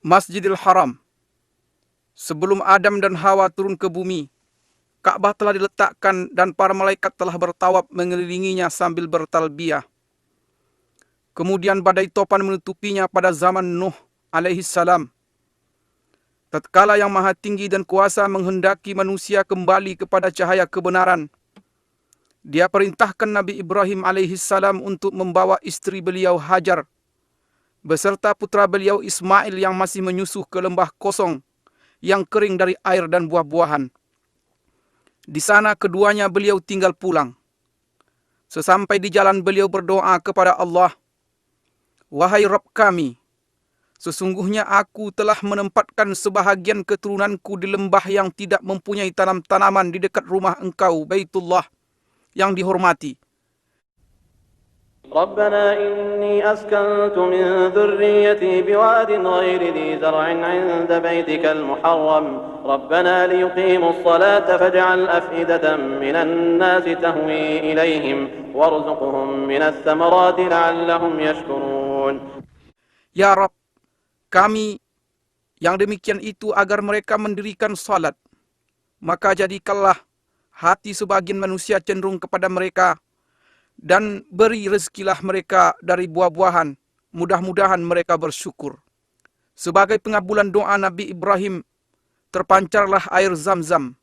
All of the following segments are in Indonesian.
Masjidil Haram. Sebelum Adam dan Hawa turun ke bumi, Ka'bah telah diletakkan dan para malaikat telah bertawaf mengelilinginya sambil bertalbiyah. Kemudian badai topan menutupinya pada zaman Nuh alaihi salam. Tatkala Yang Maha Tinggi dan Kuasa menghendaki manusia kembali kepada cahaya kebenaran, Dia perintahkan Nabi Ibrahim alaihi salam untuk membawa istri beliau Hajar beserta putra beliau Ismail yang masih menyusuh ke lembah kosong yang kering dari air dan buah-buahan. Di sana keduanya beliau tinggal pulang. Sesampai di jalan beliau berdoa kepada Allah, "Wahai Rabb kami, sesungguhnya aku telah menempatkan sebahagian keturunanku di lembah yang tidak mempunyai tanam-tanaman di dekat rumah Engkau, Baitullah, yang dihormati. ربنا إني أسكنت من ذريتي بواد غير ذي زرع عند بيتك المحرم ربنا ليقيموا الصلاة فاجعل أفئدة من الناس تهوي إليهم وارزقهم من الثمرات لعلهم يشكرون." Ya Rabb, kami yang demikian itu agar mereka mendirikan salat. Maka jadikanlah hati sebagian manusia cenderung kepada mereka, dan beri rezekilah mereka dari buah-buahan. Mudah-mudahan mereka bersyukur. Sebagai pengabulan doa Nabi Ibrahim, terpancarlah air Zam-Zam,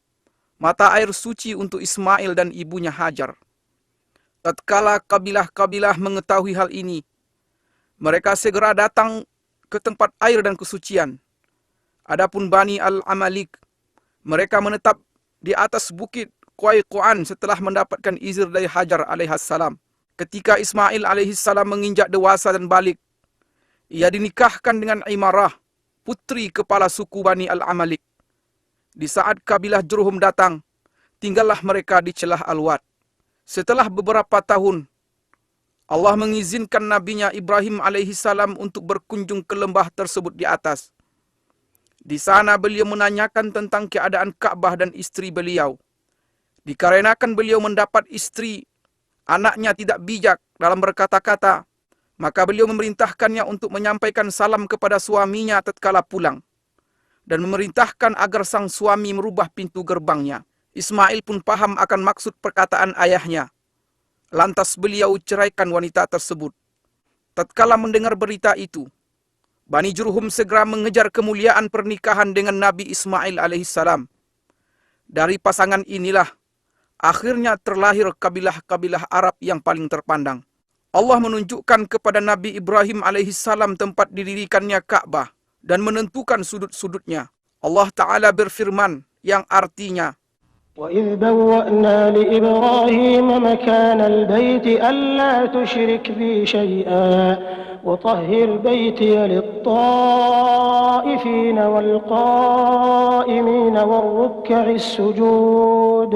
mata air suci untuk Ismail dan ibunya Hajar. Tatkala kabilah-kabilah mengetahui hal ini, mereka segera datang ke tempat air dan kesucian. Adapun Bani Al-Amalik, mereka menetap di atas bukit Qayquan setelah mendapatkan izin dari Hajar alaihissalam. Ketika Ismail alaihissalam menginjak dewasa dan balik, ia dinikahkan dengan Imarah, putri kepala suku Bani Al-Amalik. Di saat kabilah Jurhum datang, tinggallah mereka di celah Al-Wad. Setelah beberapa tahun, Allah mengizinkan nabinya Ibrahim alaihissalam untuk berkunjung ke lembah tersebut di atas. Di sana beliau menanyakan tentang keadaan Ka'bah dan istri beliau. Dikarenakan beliau mendapat istri, anaknya tidak bijak dalam berkata-kata, maka beliau memerintahkannya untuk menyampaikan salam kepada suaminya tatkala pulang, dan memerintahkan agar sang suami merubah pintu gerbangnya. Ismail pun paham akan maksud perkataan ayahnya. Lantas beliau ceraikan wanita tersebut. Tatkala mendengar berita itu, Bani Jurhum segera mengejar kemuliaan pernikahan dengan Nabi Ismail alaihissalam. Dari pasangan inilah akhirnya terlahir kabilah-kabilah Arab yang paling terpandang. Allah menunjukkan kepada Nabi Ibrahim alaihissalam tempat didirikannya Ka'bah dan menentukan sudut-sudutnya. Allah Ta'ala berfirman yang artinya, وَإِذْ بَوَّأْنَا لِإِبْرَاهِيمَ مَكَانَ الْبَيْتِ أَلَّا تُشْرِكْ بِي شَيْئًا وَطَهِّرْ بَيْتِيَ لِلطَّائِفِينَ وَالْقَائِمِينَ وَالرُّكَّعِ السُّجُودِ.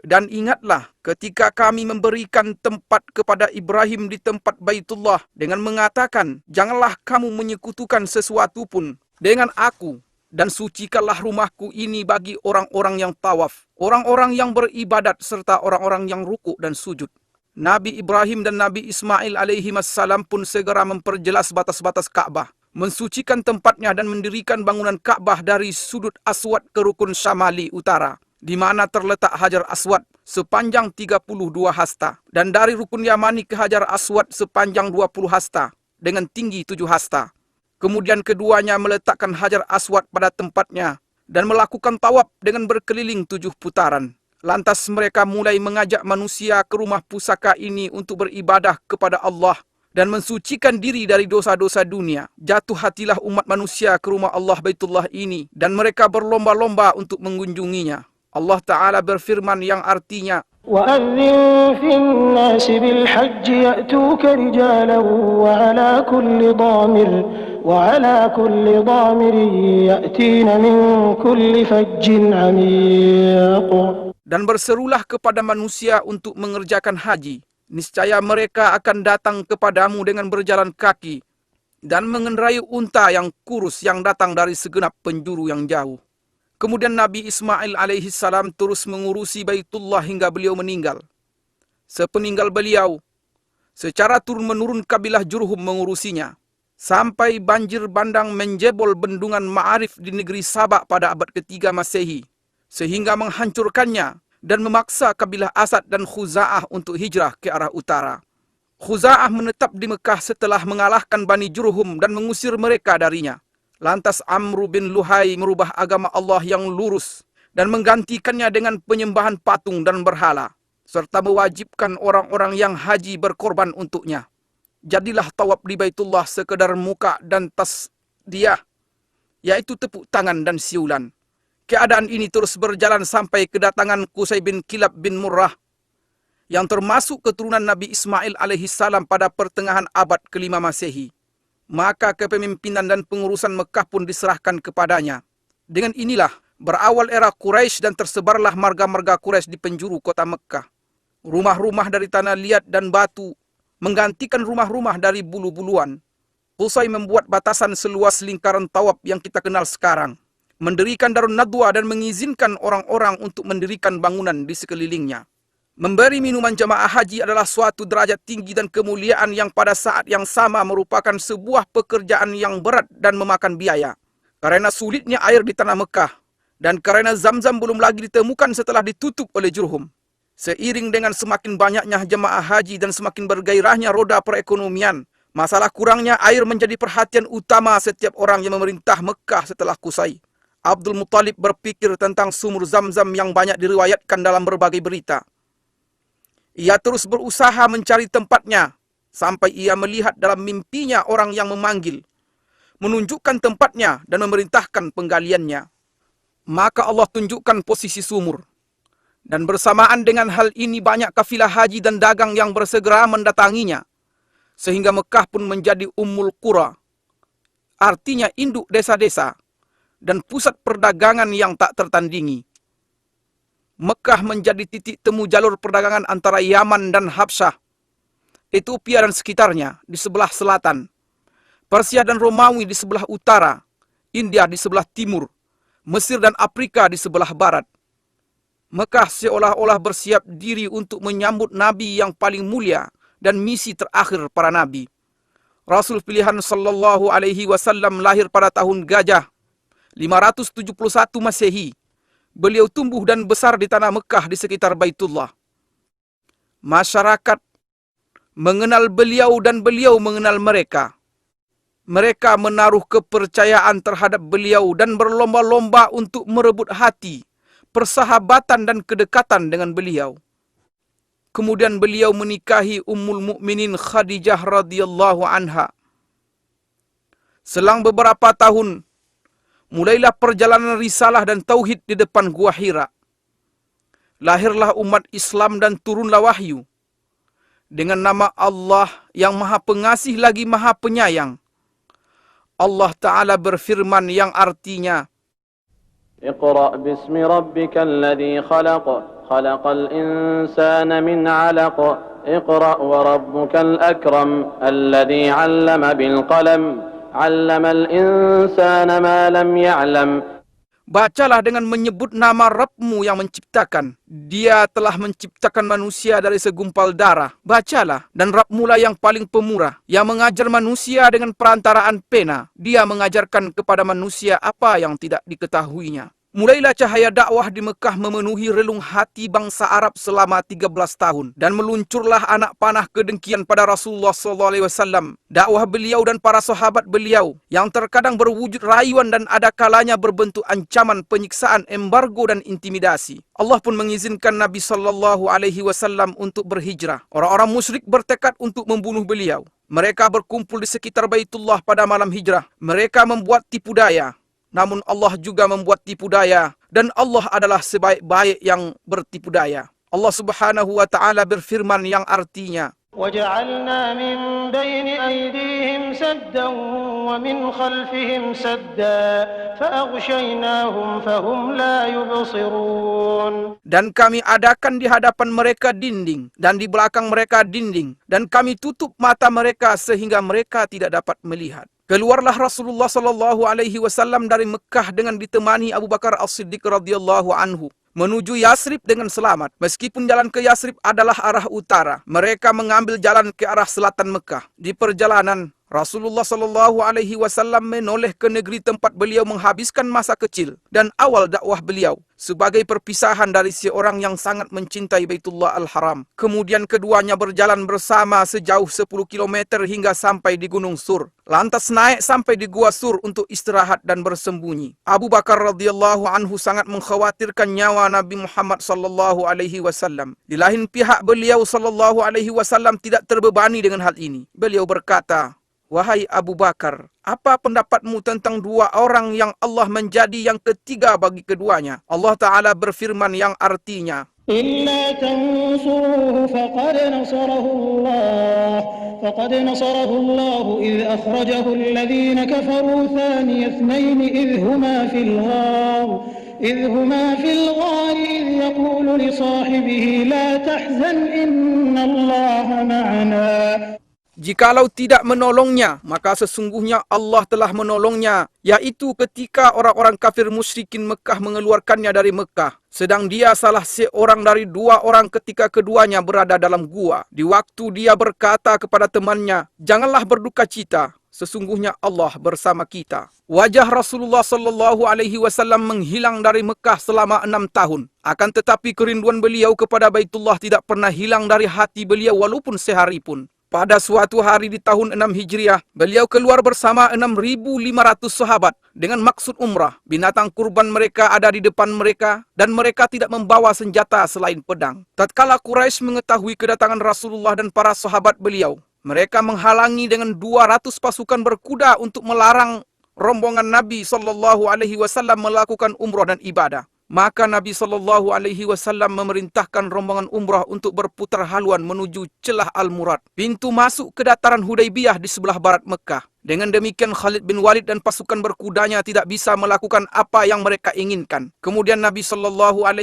Dan ingatlah ketika kami memberikan tempat kepada Ibrahim di tempat Baitullah dengan mengatakan, janganlah kamu menyekutukan sesuatu pun dengan aku, dan sucikanlah rumahku ini bagi orang-orang yang tawaf, orang-orang yang beribadat, serta orang-orang yang ruku dan sujud. Nabi Ibrahim dan Nabi Ismail alaihimassalam pun segera memperjelas batas-batas Ka'bah, mensucikan tempatnya dan mendirikan bangunan Ka'bah dari sudut Aswad ke rukun Syamali utara, di mana terletak Hajar Aswad sepanjang 32 hasta, dan dari rukun Yamani ke Hajar Aswad sepanjang 20 hasta dengan tinggi 7 hasta. Kemudian keduanya meletakkan Hajar Aswad pada tempatnya dan melakukan tawaf dengan berkeliling 7 putaran. Lantas mereka mulai mengajak manusia ke rumah pusaka ini untuk beribadah kepada Allah dan mensucikan diri dari dosa-dosa dunia. Jatuh hatilah umat manusia ke rumah Allah Baitullah ini dan mereka berlomba-lomba untuk mengunjunginya. Allah Ta'ala berfirman yang artinya, وَأَذِّن فِي النَّاسِ بِالْحَجِّ يَأْتُوكَ رِجَالًا وَعَلَى كُلِّ ضَامِرٍ يَأْتِينَ مِنْ كُلِّ فَجٍّ عَمِيقٍ. Dan berserulah kepada manusia untuk mengerjakan haji. Niscaya mereka akan datang kepadamu dengan berjalan kaki dan mengendarai unta yang kurus yang datang dari segenap penjuru yang jauh. Kemudian Nabi Ismail alaihissalam terus mengurusi Baitullah hingga beliau meninggal. Sepeninggal beliau, secara turun-menurun kabilah Jurhum mengurusinya. sampai banjir bandang menjebol bendungan Ma'arif di negeri Sabak pada abad ketiga Masehi, sehingga menghancurkannya dan memaksa kabilah Asad dan Khuza'ah untuk hijrah ke arah utara. Khuza'ah menetap di Mekah setelah mengalahkan Bani Jurhum dan mengusir mereka darinya. Lantas Amru bin Luhai merubah agama Allah yang lurus dan menggantikannya dengan penyembahan patung dan berhala, serta mewajibkan orang-orang yang haji berkorban untuknya. Jadilah tawaf di Baitullah sekedar muka dan tasdiyah, yaitu tepuk tangan dan siulan. Keadaan ini terus berjalan sampai kedatangan Qusay bin Kilab bin Murrah, yang termasuk keturunan Nabi Ismail alaihissalam pada pertengahan abad ke-5 Masehi. Maka kepemimpinan dan pengurusan Mekah pun diserahkan kepadanya. Dengan inilah berawal era Quraisy dan tersebarlah marga-marga Quraisy di penjuru kota Mekah. Rumah-rumah dari tanah liat dan batu menggantikan rumah-rumah dari bulu-buluan. Qusay membuat batasan seluas lingkaran tawaf yang kita kenal sekarang, mendirikan Darun Nadwa dan mengizinkan orang-orang untuk mendirikan bangunan di sekelilingnya. Memberi minuman jamaah haji adalah suatu derajat tinggi dan kemuliaan yang pada saat yang sama merupakan sebuah pekerjaan yang berat dan memakan biaya. Karena sulitnya air di tanah Mekah, dan karena Zamzam belum lagi ditemukan setelah ditutup oleh Jurhum. Seiring dengan semakin banyaknya jemaah haji dan semakin bergairahnya roda perekonomian, masalah kurangnya air menjadi perhatian utama setiap orang yang memerintah Mekah setelah Qusay. Abdul Muttalib berpikir tentang sumur Zamzam yang banyak diriwayatkan dalam berbagai berita. Ia terus berusaha mencari tempatnya, sampai ia melihat dalam mimpinya orang yang memanggil, menunjukkan tempatnya dan memerintahkan penggaliannya. Maka Allah tunjukkan posisi sumur. Dan bersamaan dengan hal ini banyak kafilah haji dan dagang yang bersegera mendatanginya, sehingga Mekah pun menjadi Ummul Qura, artinya induk desa-desa, dan pusat perdagangan yang tak tertandingi. Mekah menjadi titik temu jalur perdagangan antara Yaman dan Habsyah, Ethiopia dan sekitarnya di sebelah selatan, Persia dan Romawi di sebelah utara, India di sebelah timur, Mesir dan Afrika di sebelah barat. Mekah seolah-olah bersiap diri untuk menyambut Nabi yang paling mulia dan misi terakhir para Nabi. Rasul pilihan sallallahu alaihi wasallam lahir pada tahun Gajah 571 Masehi. Beliau tumbuh dan besar di tanah Mekah di sekitar Baitullah. Masyarakat mengenal beliau dan beliau mengenal mereka. Mereka menaruh kepercayaan terhadap beliau dan berlomba-lomba untuk merebut hati, persahabatan dan kedekatan dengan beliau. Kemudian beliau menikahi Ummul Mukminin Khadijah radhiyallahu anha. Selang beberapa tahun, mulailah perjalanan risalah dan tauhid di depan Gua Hira. Lahirlah umat Islam dan turunlah wahyu. Dengan nama Allah yang Maha Pengasih lagi Maha Penyayang. Allah Ta'ala berfirman yang artinya, اقرأ باسم ربك الذي خلق خلق الإنسان من علق اقرأ وربك الأكرم الذي علم بالقلم علم الإنسان ما لم يعلم. Bacalah dengan menyebut nama Rabbmu yang menciptakan. Dia telah menciptakan manusia dari segumpal darah. Bacalah, dan Rabbmu lah yang paling pemurah, yang mengajar manusia dengan perantaraan pena. Dia mengajarkan kepada manusia apa yang tidak diketahuinya. Mulailah cahaya dakwah di Mekah memenuhi relung hati bangsa Arab selama 13 tahun. Dan meluncurlah anak panah kedengkian pada Rasulullah SAW. Dakwah beliau dan para sahabat beliau, yang terkadang berwujud rayuan dan ada kalanya berbentuk ancaman, penyiksaan, embargo dan intimidasi. Allah pun mengizinkan Nabi SAW untuk berhijrah. Orang-orang musyrik bertekad untuk membunuh beliau. Mereka berkumpul di sekitar Baitullah pada malam hijrah. Mereka membuat tipu daya. Namun Allah juga membuat tipu daya, dan Allah adalah sebaik-baik yang bertipu daya. Allah Subhanahu wa Ta'ala berfirman yang artinya, وَجَعَلْنَا مِنْ بَيْنِ أَيْدِيهِمْ سَدًّا وَمِنْ خَلْفِهِمْ سَدًّا فَأَغْشَيْنَاهُمْ فَهُمْ لَا يُبْصِرُونَ. Dan kami adakan di hadapan mereka dinding, dan di belakang mereka dinding, dan kami tutup mata mereka sehingga mereka tidak dapat melihat. Keluarlah Rasulullah SAW dari Mekah dengan ditemani Abu Bakar As-Siddiq radhiyallahu anhu menuju Yasrib dengan selamat. Meskipun jalan ke Yasrib adalah arah utara, mereka mengambil jalan ke arah selatan Mekah. Di perjalanan, Rasulullah sallallahu alaihi wasallam menoleh ke negeri tempat beliau menghabiskan masa kecil dan awal dakwah beliau sebagai perpisahan dari seorang yang sangat mencintai Baitullah Al-Haram. Kemudian keduanya berjalan bersama sejauh 10 km hingga sampai di Gunung Sur. Lantas naik sampai di Gua Sur untuk istirahat dan bersembunyi. Abu Bakar radhiyallahu anhu sangat mengkhawatirkan nyawa Nabi Muhammad sallallahu alaihi wasallam. Di lain pihak beliau sallallahu alaihi wasallam tidak terbebani dengan hal ini. Beliau berkata, "Wahai Abu Bakar, apa pendapatmu tentang dua orang yang Allah menjadi yang ketiga bagi keduanya?" Allah Ta'ala berfirman yang artinya, إلا تنصروه فقد نصره الله إذ أخرجه الذين كفروا ثاني اثنين إذ هما في الغار إذ يقول لصاحبه لا تحزن إن الله معنا. Jikalau tidak menolongnya, maka sesungguhnya Allah telah menolongnya, yaitu ketika orang-orang kafir musyrikin Mekah mengeluarkannya dari Mekah. Sedang dia salah seorang dari dua orang ketika keduanya berada dalam gua. Di waktu dia berkata kepada temannya, "Janganlah berduka cita, sesungguhnya Allah bersama kita." Wajah Rasulullah sallallahu alaihi wasallam menghilang dari Mekah selama 6 tahun. Akan tetapi kerinduan beliau kepada Baitullah tidak pernah hilang dari hati beliau walaupun sehari pun. Pada suatu hari di tahun 6 Hijriah, beliau keluar bersama 6.500 sahabat dengan maksud umrah. Binatang kurban mereka ada di depan mereka dan mereka tidak membawa senjata selain pedang. Tatkala Quraisy mengetahui kedatangan Rasulullah dan para sahabat beliau, mereka menghalangi dengan 200 pasukan berkuda untuk melarang rombongan Nabi SAW melakukan umrah dan ibadah. Maka Nabi SAW memerintahkan rombongan umrah untuk berputar haluan menuju celah Al-Murad, pintu masuk ke dataran Hudaybiyah di sebelah barat Mekah. Dengan demikian Khalid bin Walid dan pasukan berkudanya tidak bisa melakukan apa yang mereka inginkan. Kemudian Nabi SAW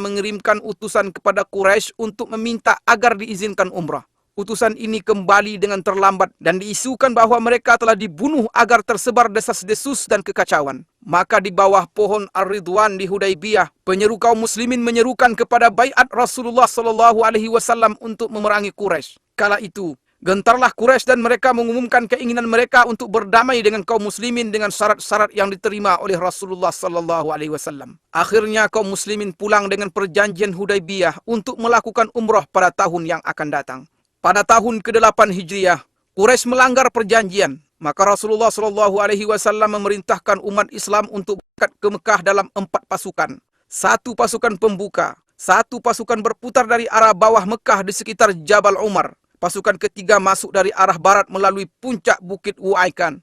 mengirimkan utusan kepada Quraisy untuk meminta agar diizinkan umrah. Utusan ini kembali dengan terlambat dan diisukan bahwa mereka telah dibunuh agar tersebar desas-desus dan kekacauan. Maka di bawah pohon Ar-Ridwan di Hudaybiyah, penyeru kaum muslimin menyerukan kepada baiat Rasulullah SAW untuk memerangi Quraisy. Kala itu, gentarlah Quraisy dan mereka mengumumkan keinginan mereka untuk berdamai dengan kaum muslimin dengan syarat-syarat yang diterima oleh Rasulullah SAW. Akhirnya kaum muslimin pulang dengan perjanjian Hudaybiyah untuk melakukan umrah pada tahun yang akan datang. Pada tahun ke-8 Hijriah, Quraisy melanggar perjanjian. Maka Rasulullah SAW memerintahkan umat Islam untuk berangkat ke Mekah dalam 4 pasukan. 1 pasukan pembuka, 1 pasukan berputar dari arah bawah Mekah di sekitar Jabal Umar. Pasukan ketiga masuk dari arah barat melalui puncak Bukit Uaikan.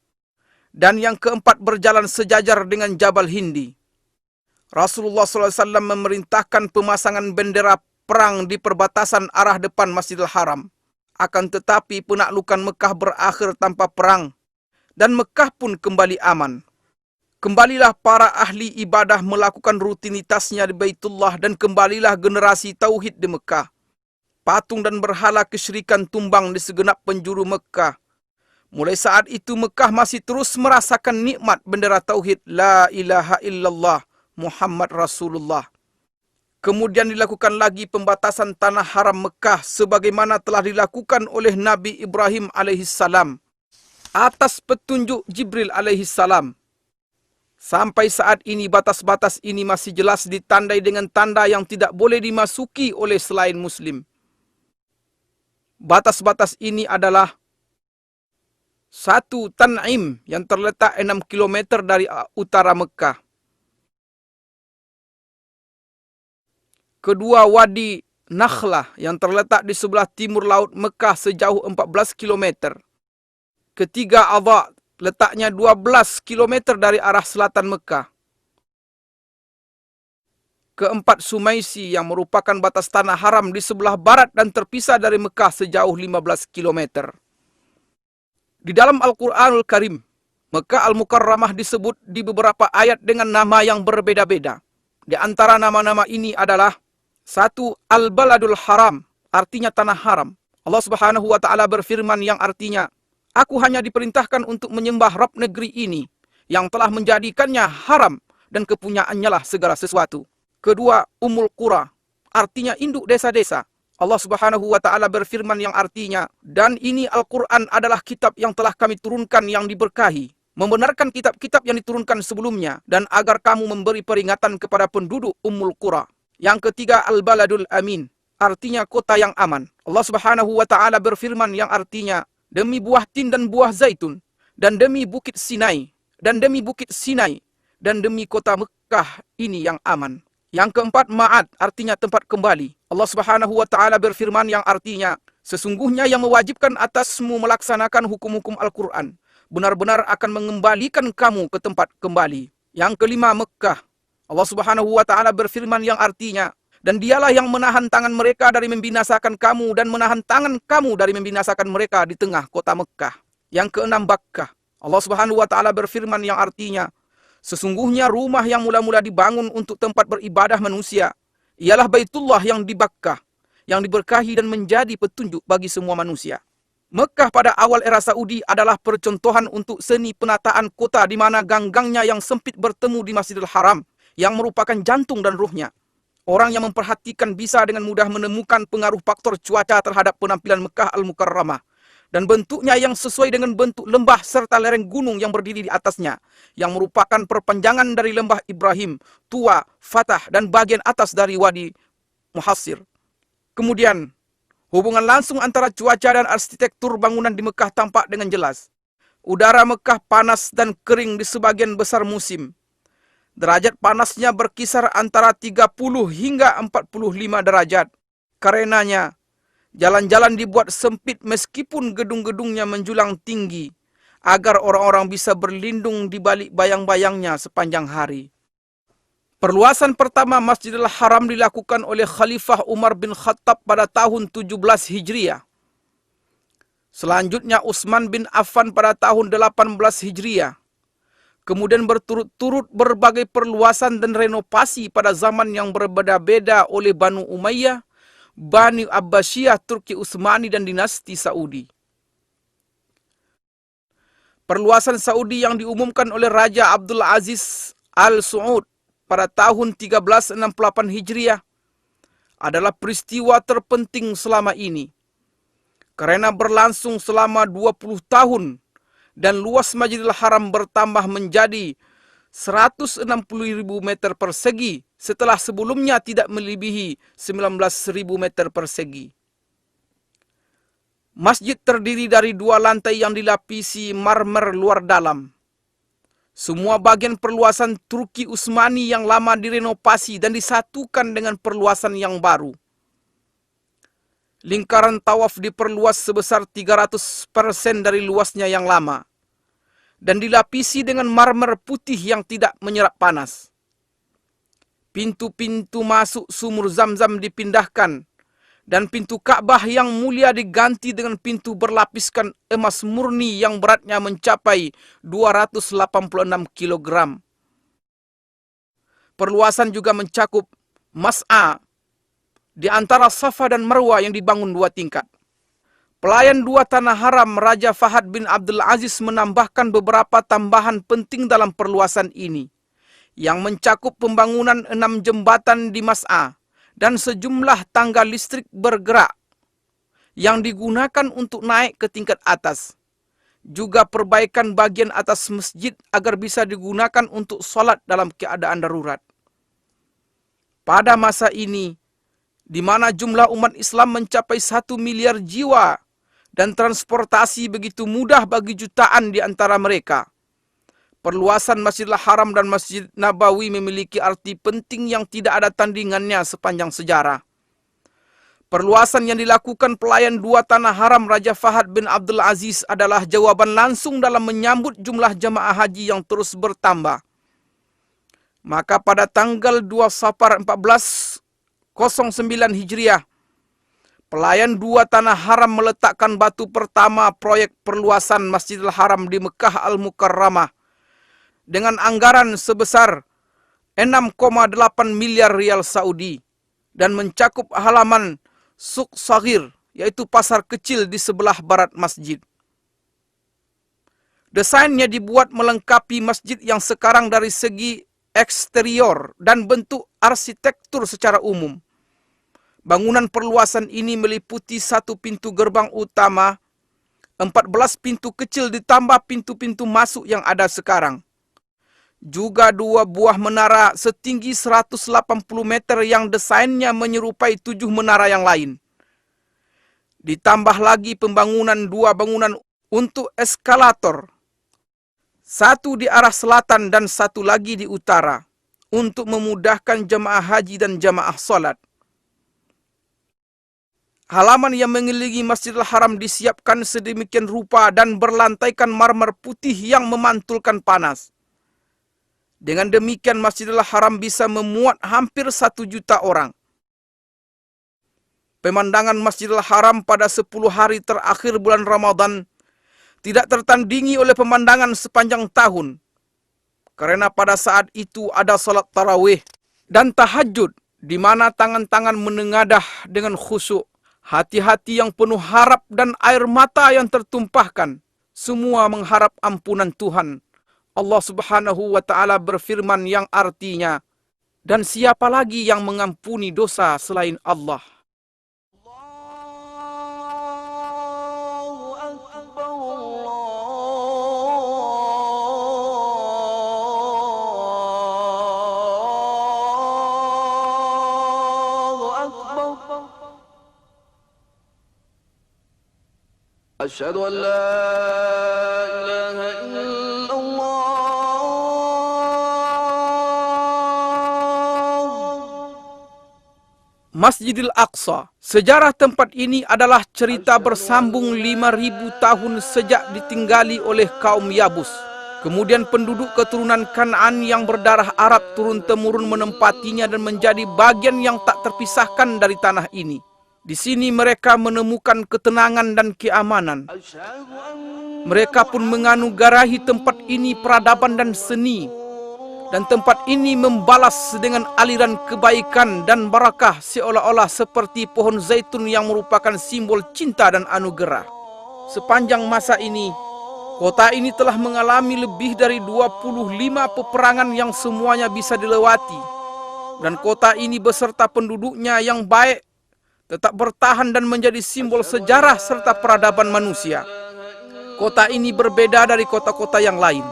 Dan yang keempat berjalan sejajar dengan Jabal Hindi. Rasulullah SAW memerintahkan pemasangan bendera perang di perbatasan arah depan Masjidil Haram. Akan tetapi penaklukan Mekah berakhir tanpa perang dan Mekah pun kembali aman. Kembalilah para ahli ibadah melakukan rutinitasnya di Baitullah dan kembalilah generasi tauhid di Mekah. Patung dan berhala kesyirikan tumbang di segenap penjuru Mekah. Mulai saat itu Mekah masih terus merasakan nikmat bendera tauhid La ilaha illallah Muhammad Rasulullah. Kemudian dilakukan lagi pembatasan tanah haram Mekah sebagaimana telah dilakukan oleh Nabi Ibrahim alaihissalam atas petunjuk Jibril alaihissalam. Sampai saat ini batas-batas ini masih jelas ditandai dengan tanda yang tidak boleh dimasuki oleh selain Muslim. Batas-batas ini adalah 1 Tan'im yang terletak 6 km dari utara Mekah. Kedua Wadi Nakhlah yang terletak di sebelah timur laut Mekah sejauh 14 km. Ketiga Adha letaknya 12 km dari arah selatan Mekah. Keempat Sumaisi yang merupakan batas tanah haram di sebelah barat dan terpisah dari Mekah sejauh 15 km. Di dalam Al-Quranul Karim, Mekah Al-Mukarramah disebut di beberapa ayat dengan nama yang berbeda-beda. Di antara nama-nama ini adalah 1. Al-Baladul Haram, artinya tanah haram. Allah Subhanahu wa Ta'ala berfirman yang artinya, "Aku hanya diperintahkan untuk menyembah Rabb negeri ini, yang telah menjadikannya haram dan kepunyaannya lah segala sesuatu." Kedua, Ummul Qura, artinya induk desa-desa. Allah Subhanahu wa taala berfirman yang artinya, dan ini Al-Qur'an adalah kitab yang telah kami turunkan yang diberkahi, membenarkan kitab-kitab yang diturunkan sebelumnya, dan agar kamu memberi peringatan kepada penduduk Ummul Qura. Yang ketiga, Al-Baladul Amin, artinya kota yang aman. Allah Subhanahu wa taala berfirman yang artinya, demi buah tin dan buah zaitun, dan demi bukit Sinai, dan demi bukit Sinai, dan demi kota Mekah ini yang aman. Yang keempat, Ma'ad, artinya tempat kembali. Allah Subhanahu wa taala berfirman yang artinya, sesungguhnya yang mewajibkan atasmu melaksanakan hukum-hukum Al-Qur'an benar-benar akan mengembalikan kamu ke tempat kembali. Yang kelima, Mekah. Allah Subhanahu wa taala berfirman yang artinya, dan dialah yang menahan tangan mereka dari membinasakan kamu dan menahan tangan kamu dari membinasakan mereka di tengah kota Mekah. Yang keenam, Bakkah. Allah Subhanahu wa taala berfirman yang artinya, sesungguhnya rumah yang mula-mula dibangun untuk tempat beribadah manusia ialah Baitullah yang di Bakkah, yang diberkahi dan menjadi petunjuk bagi semua manusia. Mekah pada awal era Saudi adalah percontohan untuk seni penataan kota di mana gang-gangnya yang sempit bertemu di Masjidil Haram, yang merupakan jantung dan ruhnya. Orang yang memperhatikan bisa dengan mudah menemukan pengaruh faktor cuaca terhadap penampilan Mekah Al-Mukarramah, dan bentuknya yang sesuai dengan bentuk lembah serta lereng gunung yang berdiri di atasnya, yang merupakan perpanjangan dari lembah Ibrahim, Tua, Fatah, dan bagian atas dari Wadi Muhassir. Kemudian, hubungan langsung antara cuaca dan arsitektur bangunan di Mekah tampak dengan jelas. Udara Mekah panas dan kering di sebagian besar musim. Derajat panasnya berkisar antara 30 hingga 45 derajat. Karenanya, jalan-jalan dibuat sempit meskipun gedung-gedungnya menjulang tinggi, agar orang-orang bisa berlindung di balik bayang-bayangnya sepanjang hari. Perluasan pertama Masjidil Haram dilakukan oleh Khalifah Umar bin Khattab pada tahun 17 Hijriah. Selanjutnya Utsman bin Affan pada tahun 18 Hijriah. Kemudian berturut-turut berbagai perluasan dan renovasi pada zaman yang berbeda-beda oleh Banu Umayyah, Bani Abbasiyah, Turki Utsmani, dan dinasti Saudi. Perluasan Saudi yang diumumkan oleh Raja Abdul Aziz Al Saud pada tahun 1368 Hijriah adalah peristiwa terpenting selama ini, karena berlangsung selama 20 tahun dan luas Masjidil Haram bertambah menjadi 160.000 meter persegi setelah sebelumnya tidak melebihi 19.000 meter persegi. Masjid terdiri dari 2 lantai yang dilapisi marmer luar dalam. Semua bagian perluasan Turki Utsmani yang lama direnovasi dan disatukan dengan perluasan yang baru. Lingkaran tawaf diperluas sebesar 300% dari luasnya yang lama, dan dilapisi dengan marmer putih yang tidak menyerap panas. Pintu-pintu masuk sumur Zam-Zam dipindahkan, dan pintu Ka'bah yang mulia diganti dengan pintu berlapiskan emas murni yang beratnya mencapai 286 kg. Perluasan juga mencakup Mas'a di antara Safa dan Marwah yang dibangun 2 tingkat. Pelayan 2 tanah haram Raja Fahad bin Abdul Aziz menambahkan beberapa tambahan penting dalam perluasan ini, yang mencakup pembangunan 6 jembatan di Mas'a dan sejumlah tangga listrik bergerak yang digunakan untuk naik ke tingkat atas. Juga perbaikan bagian atas masjid agar bisa digunakan untuk sholat dalam keadaan darurat. Pada masa ini, di mana jumlah umat Islam mencapai 1 miliar jiwa dan transportasi begitu mudah bagi jutaan di antara mereka, perluasan Masjidil Haram dan Masjid Nabawi memiliki arti penting yang tidak ada tandingannya sepanjang sejarah. Perluasan yang dilakukan pelayan 2 tanah haram Raja Fahad bin Abdul Aziz adalah jawaban langsung dalam menyambut jumlah jamaah haji yang terus bertambah. Maka pada tanggal 2 Safar 1409 Hijriah, pelayan 2 tanah haram meletakkan batu pertama proyek perluasan Masjidil Haram di Mekah Al-Mukarramah dengan anggaran sebesar 6,8 miliar rial Saudi dan mencakup halaman Suq Saghir, yaitu pasar kecil di sebelah barat masjid. Desainnya dibuat melengkapi masjid yang sekarang dari segi eksterior dan bentuk arsitektur secara umum. Bangunan perluasan ini meliputi 1 pintu gerbang utama, 14 pintu kecil ditambah pintu-pintu masuk yang ada sekarang. Juga 2 buah menara setinggi 180 meter yang desainnya menyerupai 7 menara yang lain. Ditambah lagi pembangunan 2 bangunan untuk eskalator. 1 di arah selatan dan 1 lagi di utara, untuk memudahkan jemaah haji dan jemaah salat. Halaman yang mengelilingi Masjidil Haram disiapkan sedemikian rupa dan berlantaikan marmer putih yang memantulkan panas. Dengan demikian Masjidil Haram bisa memuat hampir 1 juta orang. Pemandangan Masjidil Haram pada 10 hari terakhir bulan Ramadan tidak tertandingi oleh pemandangan sepanjang tahun. Karena pada saat itu ada salat tarawih dan tahajud, di mana tangan-tangan menengadah dengan khusyuk. Hati-hati yang penuh harap dan air mata yang tertumpahkan. Semua mengharap ampunan Tuhan. Allah Subhanahu wa ta'ala berfirman yang artinya, dan siapa lagi yang mengampuni dosa selain Allah? أشهد أن لا إله إلا الله. Masjidil Aqsa. Sejarah tempat ini adalah cerita bersambung 5.000 tahun sejak ditinggali oleh kaum Yabus. Kemudian penduduk keturunan Kan'an yang berdarah Arab turun-temurun menempatinya dan menjadi bagian yang tak terpisahkan dari tanah ini. Di sini mereka menemukan ketenangan dan keamanan. Mereka pun menganugerahi tempat ini peradaban dan seni. Dan tempat ini membalas dengan aliran kebaikan dan barakah seolah-olah seperti pohon zaitun yang merupakan simbol cinta dan anugerah. Sepanjang masa ini, kota ini telah mengalami lebih dari 25 peperangan yang semuanya bisa dilewati. Dan kota ini beserta penduduknya yang baik tetap bertahan dan menjadi simbol sejarah serta peradaban manusia. Kota ini berbeda dari kota-kota yang lain.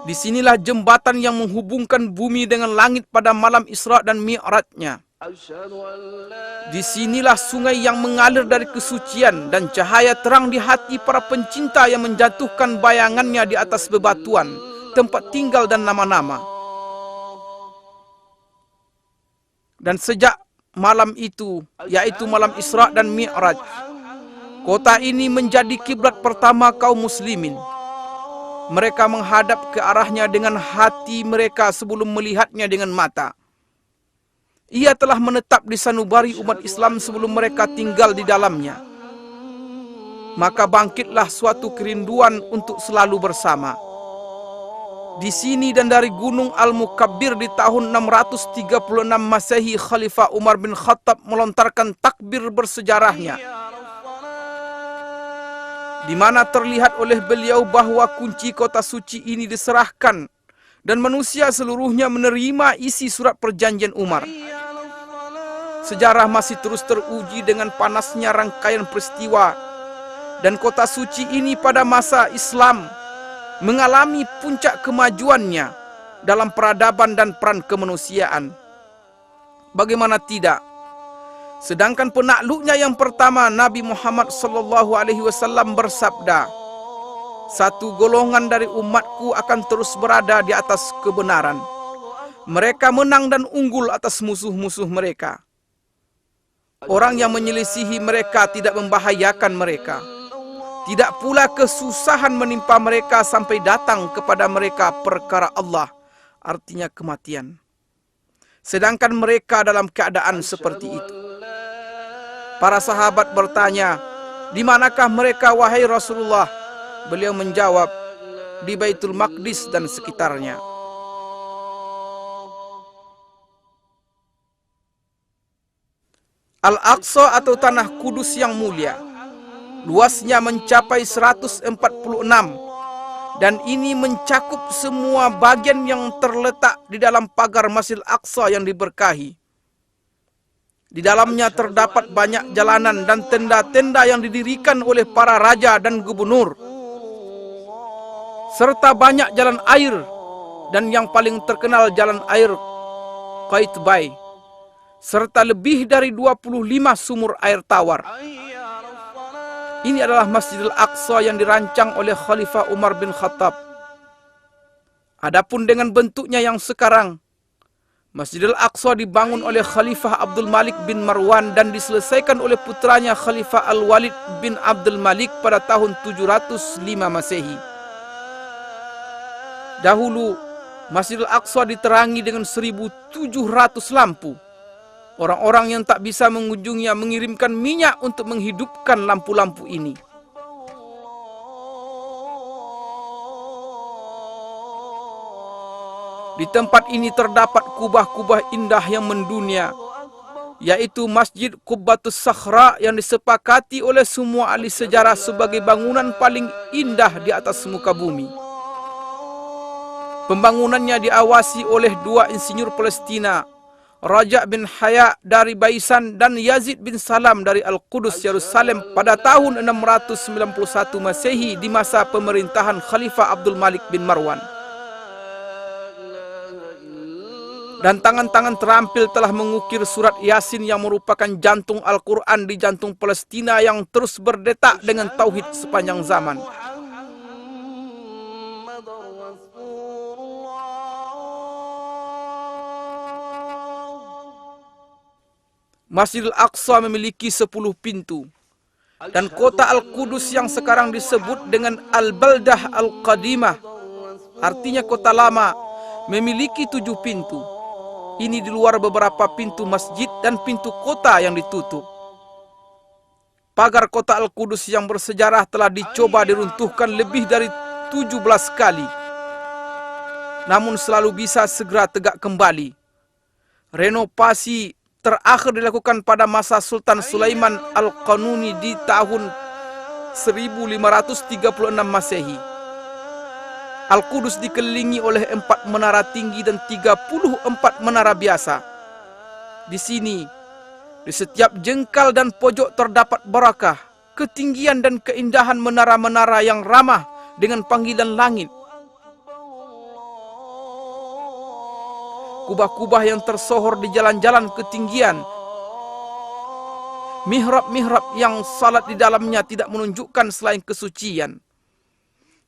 Disinilah jembatan yang menghubungkan bumi dengan langit pada malam Isra dan Mi'rajnya. Disinilah sungai yang mengalir dari kesucian dan cahaya terang di hati para pencinta yang menjatuhkan bayangannya di atas bebatuan, tempat tinggal dan nama-nama. Dan sejak malam itu, yaitu malam Isra dan Mi'raj, kota ini menjadi kiblat pertama kaum muslimin. Mereka menghadap ke arahnya dengan hati mereka sebelum melihatnya dengan mata. Ia telah menetap di sanubari umat Islam sebelum mereka tinggal di dalamnya. Maka bangkitlah suatu kerinduan untuk selalu bersama. Di sini dan dari Gunung Al-Mukabbir di tahun 636 Masehi, Khalifah Umar bin Khattab melontarkan takbir bersejarahnya, di mana terlihat oleh beliau bahwa kunci kota suci ini diserahkan dan manusia seluruhnya menerima isi surat perjanjian Umar. Sejarah masih terus teruji dengan panasnya rangkaian peristiwa, dan kota suci ini pada masa Islam mengalami puncak kemajuannya dalam peradaban dan peran kemanusiaan. Bagaimana tidak? Sedangkan penakluknya yang pertama, Nabi Muhammad SAW bersabda, "Satu golongan dari umatku akan terus berada di atas kebenaran. Mereka menang dan unggul atas musuh-musuh mereka. Orang yang menyelisihi mereka tidak membahayakan mereka. Tidak pula kesusahan menimpa mereka sampai datang kepada mereka perkara Allah," artinya kematian. Sedangkan mereka dalam keadaan seperti itu. Para sahabat bertanya, "Di manakah mereka wahai Rasulullah?" Beliau menjawab, "Di Baitul Maqdis dan sekitarnya." Al-Aqsa atau Tanah Kudus yang mulia, luasnya mencapai 146, dan ini mencakup semua bagian yang terletak di dalam pagar Masjidil Aqsa yang diberkahi. Di dalamnya terdapat banyak jalanan dan tenda-tenda yang didirikan oleh para raja dan gubernur, serta banyak jalan air, dan yang paling terkenal jalan air Qaitbay, serta lebih dari 25 sumur air tawar. Ini adalah Masjidil Aqsa yang dirancang oleh Khalifah Umar bin Khattab. Adapun dengan bentuknya yang sekarang, Masjidil Aqsa dibangun oleh Khalifah Abdul Malik bin Marwan dan diselesaikan oleh putranya Khalifah Al-Walid bin Abdul Malik pada tahun 705 Masehi. Dahulu, Masjidil Aqsa diterangi dengan 1.700 lampu. Orang-orang yang tak bisa mengunjunginya mengirimkan minyak untuk menghidupkan lampu-lampu ini. Di tempat ini terdapat kubah-kubah indah yang mendunia, yaitu Masjid Qubbatus Sakhra yang disepakati oleh semua ahli sejarah sebagai bangunan paling indah di atas muka bumi. Pembangunannya diawasi oleh dua insinyur Palestina, Raja bin Haya dari Baisan dan Yazid bin Salam dari Al-Qudus, Yerusalem pada tahun 691 Masehi di masa pemerintahan Khalifah Abdul Malik bin Marwan. Dan tangan-tangan terampil telah mengukir surat Yasin yang merupakan jantung Al-Quran di jantung Palestina yang terus berdetak dengan tauhid sepanjang zaman. Masjidil Aqsa memiliki 10 pintu. Dan kota Al-Qudus yang sekarang disebut dengan Al-Baldah Al-Qadimah, artinya kota lama, memiliki 7 pintu. Ini di luar beberapa pintu masjid dan pintu kota yang ditutup. Pagar kota Al-Qudus yang bersejarah telah dicoba diruntuhkan lebih dari 17 kali, namun selalu bisa segera tegak kembali. Renovasi terakhir dilakukan pada masa Sultan Sulaiman Al-Qanuni di tahun 1536 Masehi. Al-Qudus dikelilingi oleh 4 menara tinggi dan 34 menara biasa. Di sini, di setiap jengkal dan pojok terdapat barakah, ketinggian dan keindahan menara-menara yang ramah dengan panggilan langit. Kubah-kubah yang tersohor di jalan-jalan ketinggian. Mihrab-mihrab yang salat di dalamnya tidak menunjukkan selain kesucian.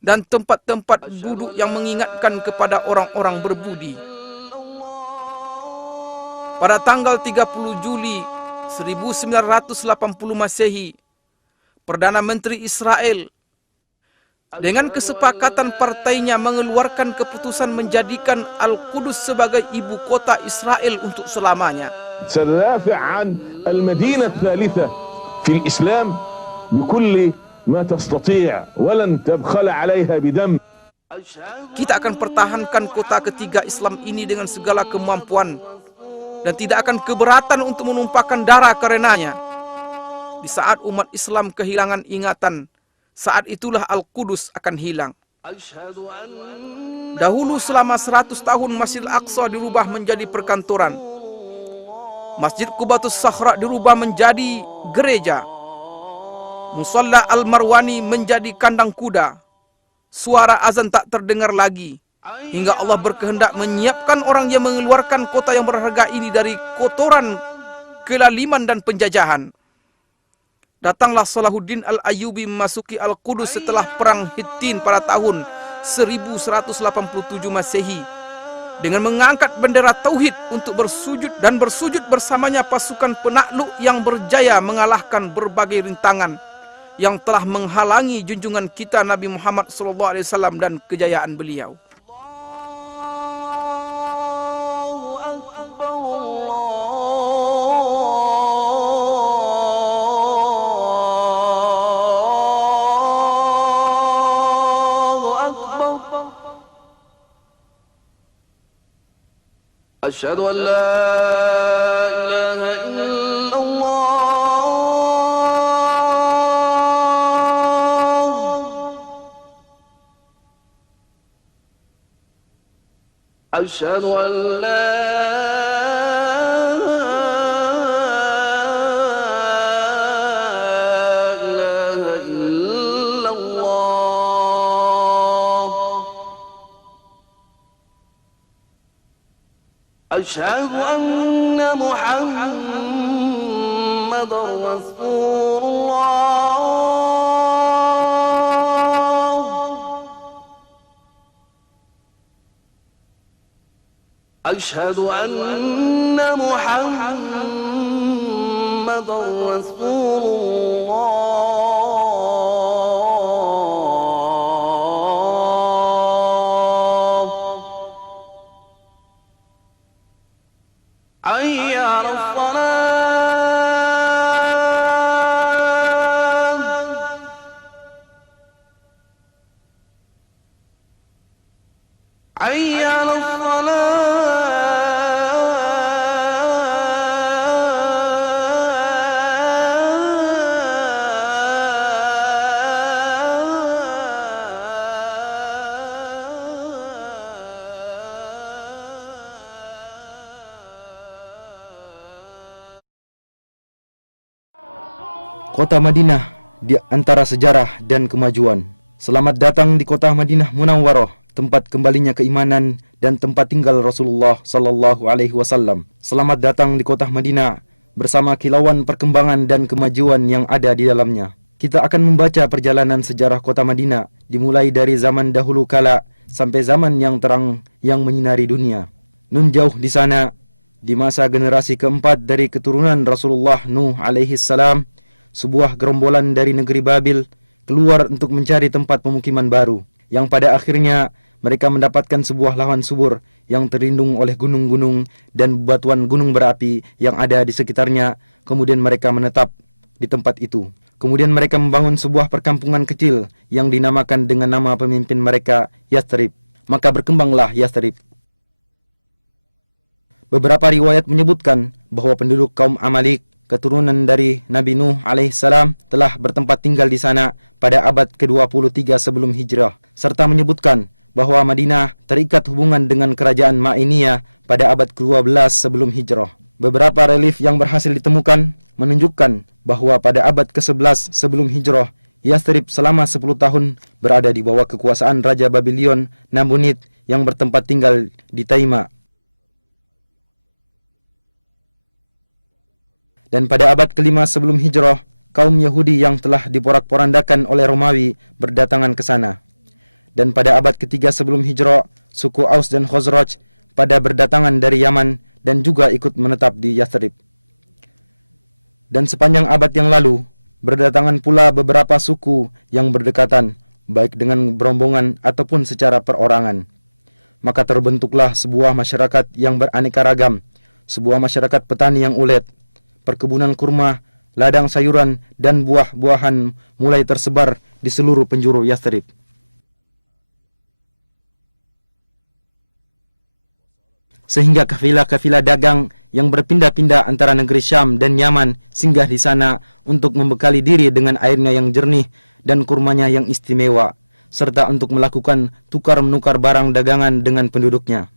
Dan tempat-tempat duduk yang mengingatkan kepada orang-orang berbudi. Pada tanggal 30 Juli 1980 Masehi, Perdana Menteri Israel dengan kesepakatan partainya mengeluarkan keputusan menjadikan Al-Qudus sebagai ibu kota Israel untuk selamanya. سندافع عن المدينة الثالثة في الإسلام بكل ما تستطيع ولن تبخل عليها بدم. Kita akan pertahankan kota ketiga Islam ini dengan segala kemampuan dan tidak akan keberatan untuk menumpahkan darah karenanya. Di saat umat Islam kehilangan ingatan, saat itulah Al-Qudus akan hilang. Dahulu selama 100 tahun Masjidil Aqsa dirubah menjadi perkantoran. Masjid Qubbatus Sakhra dirubah menjadi gereja. Musalla Al-Marwani menjadi kandang kuda. Suara azan tak terdengar lagi. Hingga Allah berkehendak menyiapkan orang yang mengeluarkan kota yang berharga ini dari kotoran, kelaliman dan penjajahan. Datanglah Salahuddin Al-Ayyubi memasuki Al-Qudus setelah perang Hittin pada tahun 1187 Masehi. Dengan mengangkat bendera Tauhid untuk bersujud dan bersujud bersamanya pasukan penakluk yang berjaya mengalahkan berbagai rintangan yang telah menghalangi junjungan kita Nabi Muhammad SAW dan kejayaan beliau. Asyhadu an la ilaha illallah. Asyhadu an la أشهد أن محمد رسول الله أشهد أن محمد رسول الله حي على الصلاة حي على Kota Madinah di antara sejarah dan kemajuan. Selamat datang di kota Madinah Munawwarah, tempat kembalinya keimanan dan tempat tinggal Rasulullah sallallahu alaihi wasallam. Selamat datang di kota Madinah bersama kilauan perkembangan dan kemajuan yang ada di dalamnya. Kita akan membaca perjalanan sejarah kota Madinah dimulai dari zaman dahulu kala sampai zaman yang terang yang menyinari dunia. Nun jauh di sana, di masa generasi keempat dari keturunan Rasulullah Nuh alaihi salam, sebuah gerombolan dari negeri Babil keluar untuk mencari tempat pemukiman baru, yang pada akhirnya mereka mendapatkan sebuah lahan subur yang terlindung oleh gunung-gunung dan bebatuan gunung berapi yang ada di sekitarnya. Kemudian mereka menetap di tempat itu. Kemudian mereka membangun sebuah perkampungan kecil yang dinamakan dengan nama pemimpin mereka, Yathrib. Maka berkembanglah Yathrib. Beberapa riwayat menyebutkan bahwa penduduk kaum Amalik, keturunan dari Nabi Nuh alaihissalam, telah bertempat tinggal di sana pada abad ke-23 sebelum hijrah, serta menyebutkan bahwa Madinah terikat hubungan dengan kerajaan Ma'iniyah pada abad ke-12 sebelum hijrah. Beberapa relief yang berhasil ditemukan menunjukkan bahwa pada abad ke-11 sebelum hijrah, Yathrib selama 10 tahun berada di bawah kekuasaan Raja Babylon Nabonid yang bertempat tinggal di Taima. Dan pada abad ke-5 sebelum hijrah, kaum Yahudi yang telah diporak-porandakan oleh Romawi berdatangan ke sana. Dan pada abad ke-3 sebelum hijrah, suku Aus dan Khazraj pada berdatangan dari Yaman dan juga ikut menetap di Yathrib. Dan sepanjang abad yang lalu, berdatangan pula beberapa suku yang berdekatan, baik dengan berombongan ataupun secara perorangan. Maka terbentuklah sebuah masyarakat yang beraneka ragam, sebuah masyarakat petani yang ulet. Perkebunan kurma, ladang sayuran, dan buah-buahan mulai tersebar di seluruh penjuru Yathrib. Sehingga kafilah-kafilah dagang yang berpindah-pindah antara negeri Syam dan Yaman singgah di sana untuk membekali diri dengan airnya yang jernih dan kurmanya yang istimewa, serta untuk melakukan tukar-menukar barang dagangan dengan penduduknya.